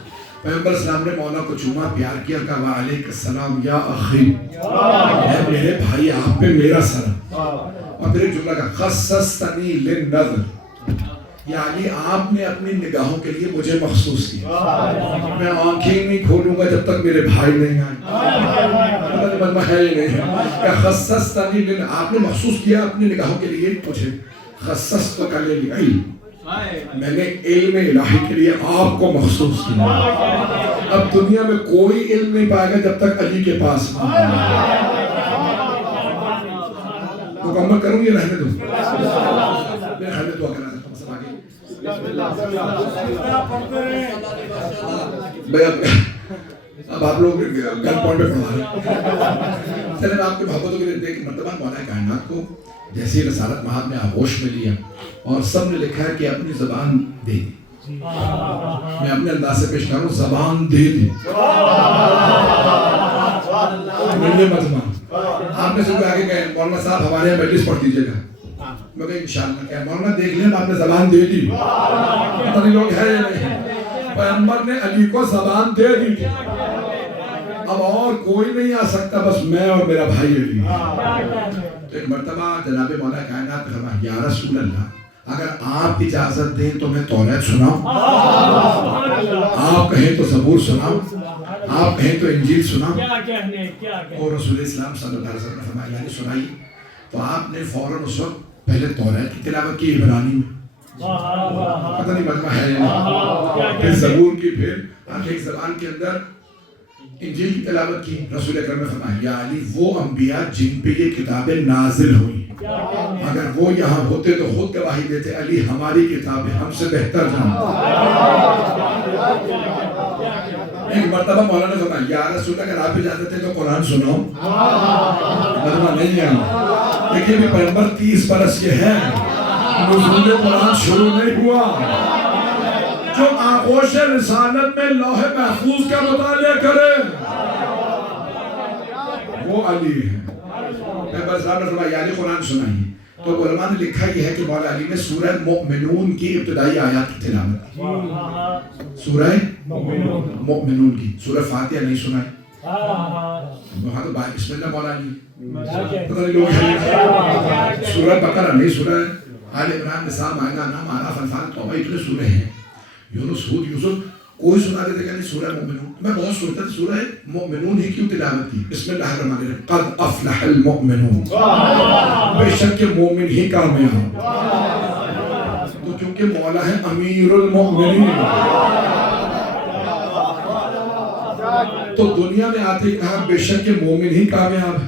پیغمبر اسلام نے مولا کو چوما، پیار کیا، کہا وعلیک السلام یا اخی، اے میرے بھائی آپ پہ میرا سلام. اور پھر ایک جملہ کہا خصصتنی للنظر، یعنی آپ نے اپنی نگاہوں کے لیے مجھے مخصوص کیا. میں آنکھیں نہیں کھولوں گا جب تک میرے بھائی نہیں آئے. مطلب ہے ہی نہیں کہ خصصتنی للنظر، آپ نے مخصوص کیا اپنی نگاہوں کے لیے مجھے. خصصتک للعلم، میں نے علم الہی کے لیے آپ کو مخصوص کیا. اب دنیا میں کوئی علم نہیں پائے گا جب تک علی کے پاس مکمل کروں یا رہنے دوں؟ میں رہنے دعا کرنا تھا سب آگے. اب آپ لوگ گن پوائنٹ پہ پڑھا رہے ہیں. چلیں آپ کے محبتوں کے لیے دیکھ مرتبہ مولا کائنات کو جیسی رسالت مہاب نے آغوش میں لیا اور سب نے لکھا ہے کہ اپنی زبان دے دی. میں اپنے انداز سے پیش کروں، زبان دے دی. مجھے مجمع آپ نے سب آگے کہے مولانا صاحب ہمارے یہاں مجلس پڑھ دیجیے گا. میں کہا انشاءاللہ کہ مولانا دیکھ لیں آپ نے زبان دے دی. پتہ نہیں لوگ ہے یا نہیں. پیغمبر نے علی کو زبان دے دی. اب اور کوئی نہیں آ سکتا، بس میں اور میرا بھائی علی. تو ایک مرتبہ جناب مولا کائنات نے فرمایا یا رسول اللہ اگر آپ اجازت دیں تو میں توریت سناؤں، آپ کہیں تو زبور سناؤں، آپ کہیں تو انجیل سناؤں. اور رسول اسلام صلی اللہ علیہ وسلم نے فرمایا یعنی سنائی. تو آپ نے فوراً اس وقت پہلے توریت کی تلاوت کی عبرانی میں، پتہ نہیں مجمع ہے یا پھر زبور کی، پھر ایک زبان کے اندر انجیل کی تلاوت کی. رسول اکرم نے فرمایا یا علی وہ انبیاء جن پہ یہ کتابیں نازل ہوئی اگر وہ یہاں ہوتے تو خود گواہی دیتے علی ہماری کتابیں ہم سے بہتر جانتے. ایک مرتبہ مولانا نے فرمایا یا رسول اللہ اگر آپ اجازت ہے تو قرآن سناؤں. مجمع نہیں ہے. دیکھیے بھی پیغمبر 30 برس کے ہیں، نزول قرآن شروع نہیں ہوا. جو آغوش رسالت میں لوح محفوظ کا مطالعہ کرے وہ علی ہے. پیغمبر اسلام نے فرمایا یا علی قرآن سنائیے. تو علماء نے لکھا یہ ہے کہ مولا علی نے سورہ مؤمنون کی ابتدائی آیات کی تلاوت کی. سورہ مؤمنون کی، سورہ فاتحہ نہیں سنائی. وہاں تو بسم اللہ مولا علی. پتہ نہیں لوگ ہیں. سورہ بقرہ نہیں، سورہ آل عمران، نساء، مائدہ، انعام، اعراف، انفال، توبہ، اتنے سورے ہیں. یونس، ہود، یوسف کوئی سنا دیتے کہ نہیں سورہ مومنون. میں بہت سوچتا تھا سورہ مومنون ہی کیوں تلاوت کی. بسم اللہ الرحمن الرحیم قد افلح المؤمنون، بے شک کہ مومن ہی کامیاب. تو کیونکہ مولا ہے امیر المؤمنین تو دنیا میں آتے ہی کہا بے شک کہ مومن ہی کامیاب ہے.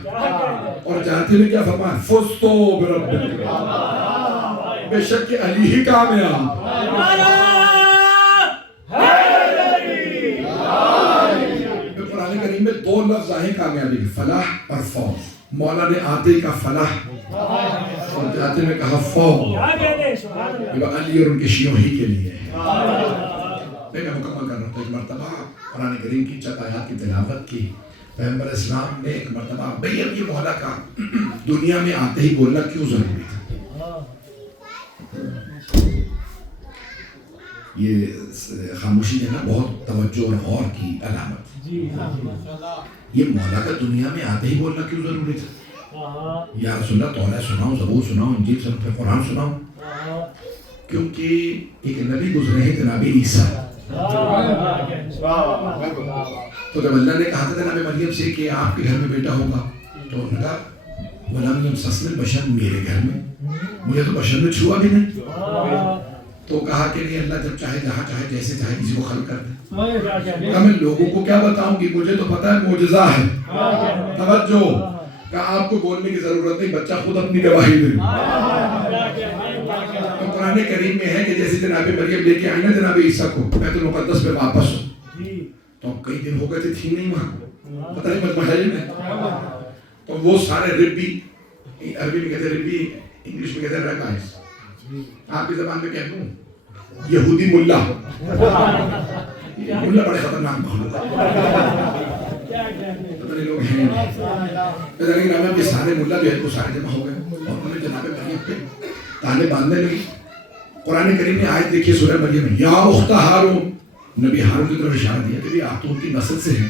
اور جاتے میں کیا فرمایا فزتو بربکم، بے شک کہ علی ہی کامیاب. قرآن کریم میں 2 لفظ آئے کامیابی کے، فلاح اور فوز. مولا نے آتے کا فلاح اور جاتے میں کہا فوز. علی اور ان کے شیعوں ہی کے لیے ہے. میں مکمل کر رہا ہوں. ایک مرتبہ قرآن کریم کی چند آیات کی تلاوت کی. پیغمبر اسلام نے ایک مرتبہ بھئی اب یہ مولا کا دنیا میں آتے ہی بولنا کیوں ضروری تھا. یہ خاموشی ہے نا بہت توجہ اور غور کی علامت. یہ مولا کا دنیا میں آتے ہی بولنا کیوں ضروری تھا. یا رسول اللہ توریت سناؤں، زبور سناؤں، انجیل سناؤں، پھر قرآن سناؤں. کیونکہ ایک نبی گزرے ہیں جناب عیسیٰ. تو جب اللہ نے کہا تھا جناب مریم سے کہ آپ کے گھر میں بیٹا ہوگا تو انہوں نے کہا ولم یمسسنی بشر، میرے گھر میں مجھے تو بشر نے چھوا بھی نہیں. تو کہا کہ نہیں اللہ جب چاہے جہاں چاہے جیسے چاہے کسی کو خلق کر دے. کہا میں لوگوں کو کیا بتاؤں گی، مجھے تو پتا ہے معجزہ ہے. توجہ، کہا آپ کو بولنے کی ضرورت نہیں، بچہ خود اپنی گواہی دے. تو قرآن کریم میں ہے کہ جیسے جناب مریم لے کے آئی نا جناب عیسیٰ کو بیت المقدس میں واپس ہو تو کئی دن ہو گئے تھی نہیں وہاں، پتہ نہیں مجمع ہے میں. تو وہ سارے ربی، عربی میں کہتے ہیں ربی، انگلش میں کہتے ہیں ریبائز، آپ کی زبان میں کہہ دوں یہودی ملا. ملا بڑے خطرناک مخلوق پتہ نہیں لوگ ہیں لیکن ہمیں یہ سارے ملا جو ہے وہ سارے جمع ہو گئے اور انہوں نے جناب مریم پہ تانے باندھنے لگی. قرآن کریم نے آیت دیکھیے سورہ مریم میں یا اخت ہارون، نبی ہارون کی طرف اشارہ دیا کہ آپ تو ان کی نسل سے ہیں.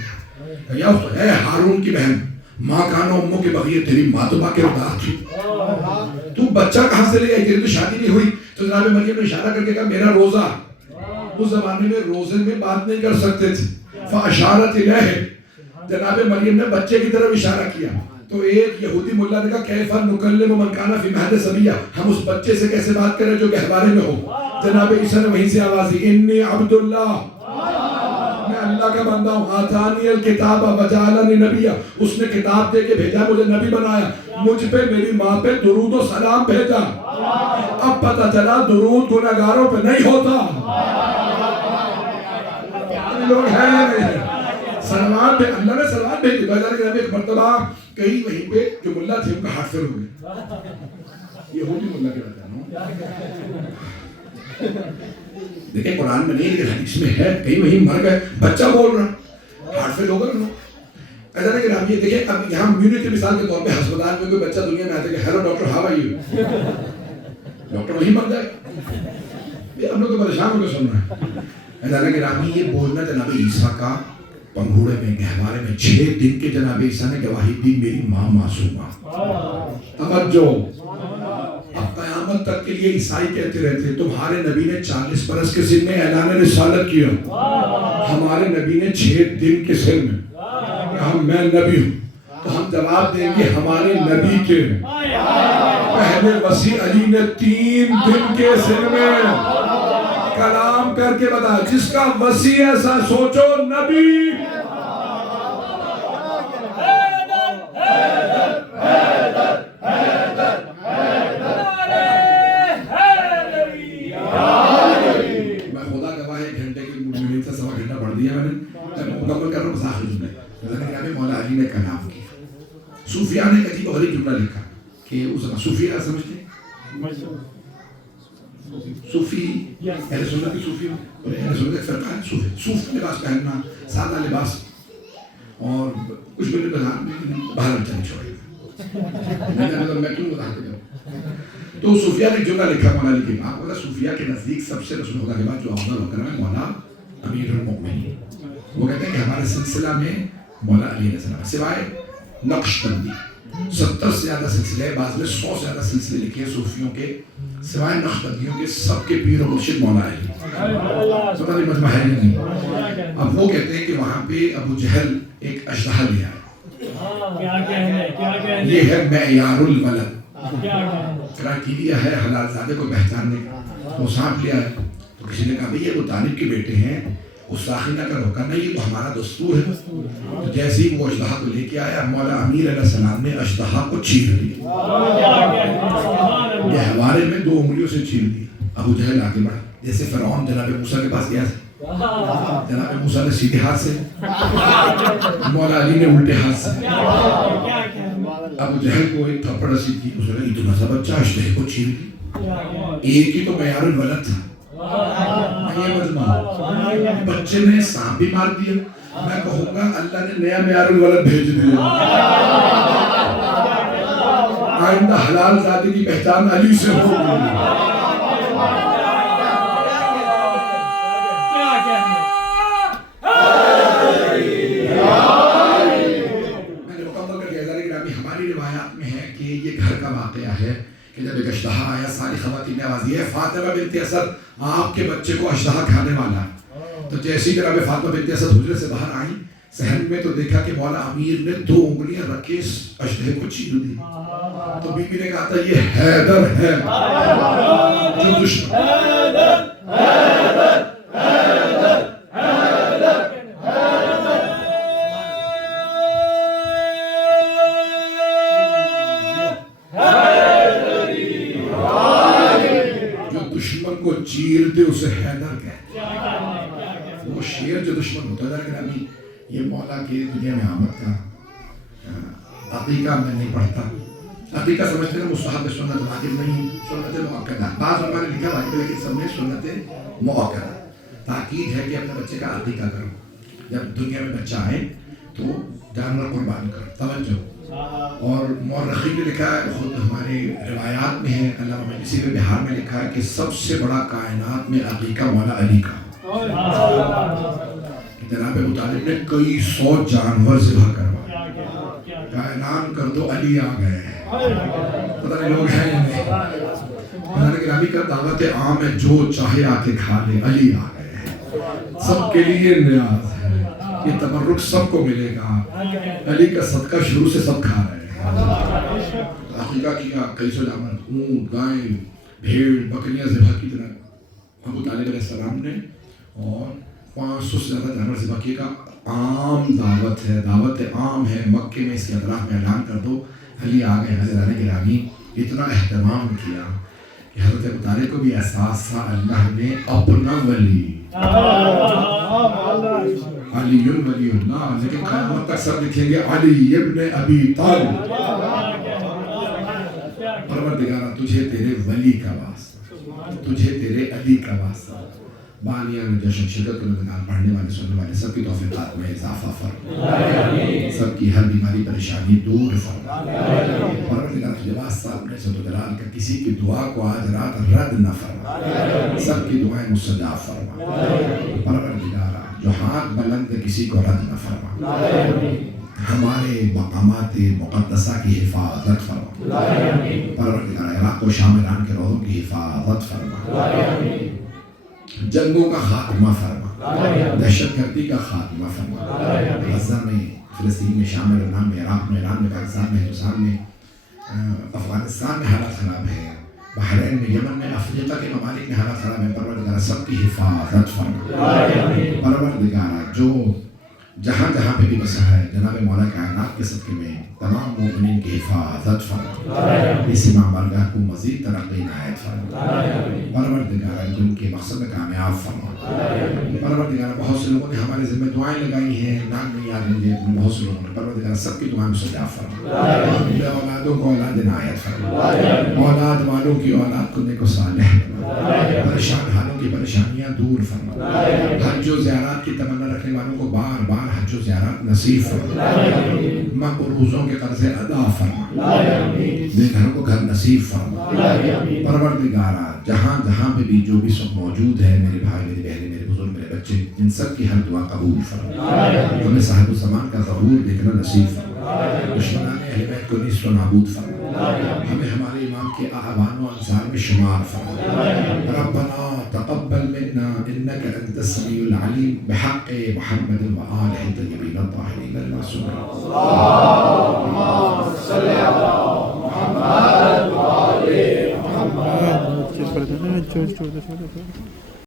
یا اے ہارون کی بہن، ماں کانا اموں کے بغیر تیری ماں تو باقی ردار تھی، تو بچہ کہاں سے لے آئی؟ تیری تو شادی نہیں ہوئی. تو جناب مریم نے اشارہ کر کے کہا میرا روزہ. اس زمانے میں روزے میں بات نہیں کر سکتے تھے. فاشارت الیہ، جناب مریم نے بچے کی طرف اشارہ کیا. تو ایک یہودی ملا نے کہا کیف نکلم من کان فی المہد صبیا، ہم اس بچے سے کیسے بات کریں جو گہوارے میں ہو. جناب عیسیٰ نے وہیں سے آواز دی انی عبد اللہ، میں اللہ کا بندہ ہوں. آتانی الکتاب وجعلنی نبیا، اس نے کتاب دے کے بھیجا، مجھے نبی بنایا، مجھ پہ میری ماں پہ درود و سلام بھیجا. اب پتہ چلا درود گناہگاروں پہ نہیں ہوتا. لوگ ہیں یا نہیں؟ سلمان پہ اللہ نے سلمان بھیجی. ایک مرتبہ کہیں وہیں پہ جو ملا تھے ان کا ہارٹ فیل ہو گیا. یہودی ملا کہتا ہے. دیکھیں قرآن میں نہیں لیکن حدیث میں ہے، کہیں وہیں مر گئے، بچہ بول رہا، ہارٹ فیل ہوگا نا. ایسا نہیں کہ آپ یہ دیکھیں اب یہاں میونٹ کی مثال کے طور پہ ہسپتال میں کوئی بچہ دنیا میں آتا ہے کہ hello doctor how are you, doctor وہیں مر جائے. ہم لوگ تو پریشان ہو کے سن رہے ہیں. ایسا نہیں کہ آپ یہ بولنا جناب عیسیٰ کا پنگھوڑے میں گہوارے میں 6 دن کے جناب عیسیٰ نے گواہی دی میری ماں معصومہ. توجہ، اب قیامت تک کے لیے عیسائی کہتے رہتے تمہارے نبی نے 40 برس کے سن میں اعلان رسالت کیا، ہمارے نبی نے 6 دن کے سن میں کہ میں نبی ہوں. تو ہم جواب دیں گے ہمارے نبی کے پہلے وسیع علی نے 3 دن کے سن میں کلام کر کے بتا. جس کا وسیع ایسا سوچو نبی. میں خدا گواہ 1 گھنٹے کی سے 1.25 گھنٹہ پڑھ دیا میں نے. مکمل کر رہا ہوں بس آخر جملے. مولا علی نے کلام کیا. صوفیاء نے عجیب و غریب جملہ لکھا کہ اس وقت صوفیاء سمجھتے ہیں صوفی اہل سنت کی صوفی اور اہل سنت ایک فرقہ ہے صوفی. صوف لباس پہننا، سادہ لباس اور کچھ میرے بازار میں باہر بچہ نہیں چھوڑے. میں کیوں وضاحت کروں؟ تو صوفیاء نے جملہ لکھا مولا علی کے بعد. بولا صوفیاء کے نزدیک سب سے رسول خدا کے بعد جو افضل ہوکر ہے مولا امیر المؤمنین. وہ کہتے ہیں کہ ہمارے سلسلہ میں مولا علی علیہ السلام سوائے نقش بندی 70 سے زیادہ سلسلے، بعض میں 100 سے زیادہ سلسلے لکھے ہیں صوفیوں کے، سوائے نقشبندیوں کے سب کے پیر و مرشد مولا علی. پتہ نہیں مجمع ہے نہیں. اب وہ کہتے ہیں کہ وہاں پہ ابو جہل ایک اژدہا لے آیا. یہ ہے معیار الولد، کرائٹیریا ہے حلال زادے کو پہچاننے کا. وہ سانپ لے آیا تو کسی نے کہا بھئی یہ ابو طالب کے بیٹے ہیں، گستاخی نہ کرو. کہا نہیں یہ تو ہمارا دستور ہے. تو جیسے ہی وہ اژدہا کو لے کے آیا مولا امیر علیہ السلام نے اژدہا کو چیر دیا، گہوارے میں 2 انگلیوں سے چیر دیا. ابو جہل آگے بڑھا. جیسے فرعون جناب موسیٰ کے پاس گیا تھا، جناب موسیٰ نے سیدھے ہاتھ سے، مولا علی نے الٹے ہاتھ سے. ابو جہل کو ایک تھپڑ رسید کی. اس نے کہا اتنا سا بچہ اژدہے کو چیر دیا. ایک ہی تو معیار الولد تھا. بچے نے سانپ بھی مار دیا. میں کہوں گا اللہ نے نیا معیار الولد بھیج دیا. آئندہ حلال زادی کی پہچان علی سے ہوگی. ہماری روایات میں ہے کہ یہ گھر کا واقعہ ہے کہ جب ایک اژدہا آیا ساری خواتین نے آواز دی ہے فاطمہ بنت اسد آپ کے بچے کو اژدہا کھانے والا. تو جیسی جناب فاطمہ بنت اسد حجرے سے باہر آئیں صحن میں تو دیکھا کہ مولا امیر نے 2 انگلیاں رکھ کے اژدہے کو چیر دی. تو بی بی نے کہا تھا یہ حیدر ہے جو دشمن. دشمن کو چیر دے اسے حیدر کہتے ہیں. وہ شیر جو دشمن ہوتا ہے. لیکن ابھی یہ مولا کی دنیا میں آمد کا عقیقہ میں نہیں پڑھتا. عقیقہ سمجھتے ہیں مستحب سنت واجب نہیں، سنت مؤکدہ. بعض علماء نے لکھا واجب لیکن سب میں سنت مؤکدہ. تاکید ہے کہ اپنے بچے کا عقیقہ کرو. جب دنیا میں بچہ آئے تو جانور قربان کرو. توجہ. اور مورخین نے لکھا ہے، خود ہماری روایات میں ہے، علامہ مجلسی نے بہار میں لکھا ہے کہ سب سے بڑا کائنات میں عقیقہ مولا علی کا. جناب ابو طالب نے کئی 100 جانور ذبح کروائے، کہا اعلان کر دو علی آ گئے ہیں، پتہ نہیں لوگ ہیں یا نہیں۔ حضرت گرامی کا دعوت عام ہے، جو چاہے آ کے کھا لے، علی آ گئے ہیں، سب کے لیے نیاز ہے، یہ تبرک سب کو ملے گا، علی کا صدقہ شروع سے سب کھا رہے ہیں۔ عقیقہ کیا، کئی 100 جانور، اونٹ، گائے، بھیڑ، بکریاں ذبح کی طرح ابو طالب علیہ السلام نے، اور 500 سے زیادہ جانور ذبح کیے کا عام دعوت ہے، دعوت عام ہے، مکے میں اس کے اطراف میں اعلان کر دو علی آ گئے۔ حضرت گرامی اتنا اہتمام کیا کہ حضرت ابو طالب کو بھی احساس تھا اللہ نے اپنا ولی علی ولی اللہ، لیکن قیامت تک سب لکھیں گے علی ابن ابی طالب۔ پروردگارہ تجھے تیرے ولی کا واسطہ، تجھے تیرے علی کا واسطہ۔ بانیان جشن شرکت کرنے والے، پڑھنے والے، سننے والے سب کی توفیقات میں اضافہ فرما، سب کی ہر بیماری پریشانی دور فرما۔ پروردگار تجھے واسطہ اپنے عزت و جلال کا کسی کی دعا کو آج رات رد نہ فرما، سب کی دعائیں مستجاب فرما۔ پروردگار جو ہاتھ بلند کسی کو رد نہ فرما، ہمارے مقامات مقدسہ کی حفاظت فرما۔ پروردگار عراق و شام ایران کے روضوں کی حفاظت فرما، جنگوں کا خاتمہ فرما، دہشت گردی کا خاتمہ فرما۔ غزہ میں، فلسطین میں، شام میں، لبنان میں، عراق میں، ایران میں، پاکستان میں، ہندوستان میں، افغانستان میں حالات خراب ہے، بحرین میں، یمن میں، افریقہ کے ممالک میں حالات خراب ہے۔ پروردگار سب کی حفاظت فرما۔ پروردگار جو جہاں جہاں پہ بھی بسا ہے، جناب مولا کائنات کے صدقے میں تمام مومنین کی حفاظت فرما، اس امام بارگاہ کو مزید ترقی عنایت فرما۔ پروردگار جن کے مقصد میں کامیاب فرما۔ پروردگار بہت سے لوگوں نے ہمارے ذمہ دعائیں لگائی ہیں، نام نہیں یاد مجھے، بہت سے لوگوں نے، پروردگار سب کی دعائیں مستجاب فرما۔ اپنے اولادوں کو اولاد عنایت فرما، اولاد والوں کی اولاد کو نیک و صالح بنا، پریشان حالوں کی پریشانیاں دور فرما، حج و زیارات کی تمنا رکھنے والوں کو بار بار حج و زیارات نصیب فرما، مقروضوں کے قرض ادا فرما، بے گھروں کو گھر نصیب فرما۔ پروردگارا جہاں جہاں پہ بھی جو بھی سب موجود ہے، میرے بھائی، میری بہنیں، میرے بزرگ، میرے بچے، ان سب کی ہر دعا قبول فرما، ہمیں صاحب الزمان کا ظہور دیکھنا نصیب فرما، دشمنان اہل بیت کو نیست و نابود فرما، ہمیں ہمارے امام کے اعوان و انصار میں شمار فرما۔ ربنا تقبل منا انك انت السميع العليم بحق محمد وآله الطيبين الطاهرين المعصومين۔ اللهم صل على محمد وآل محمد۔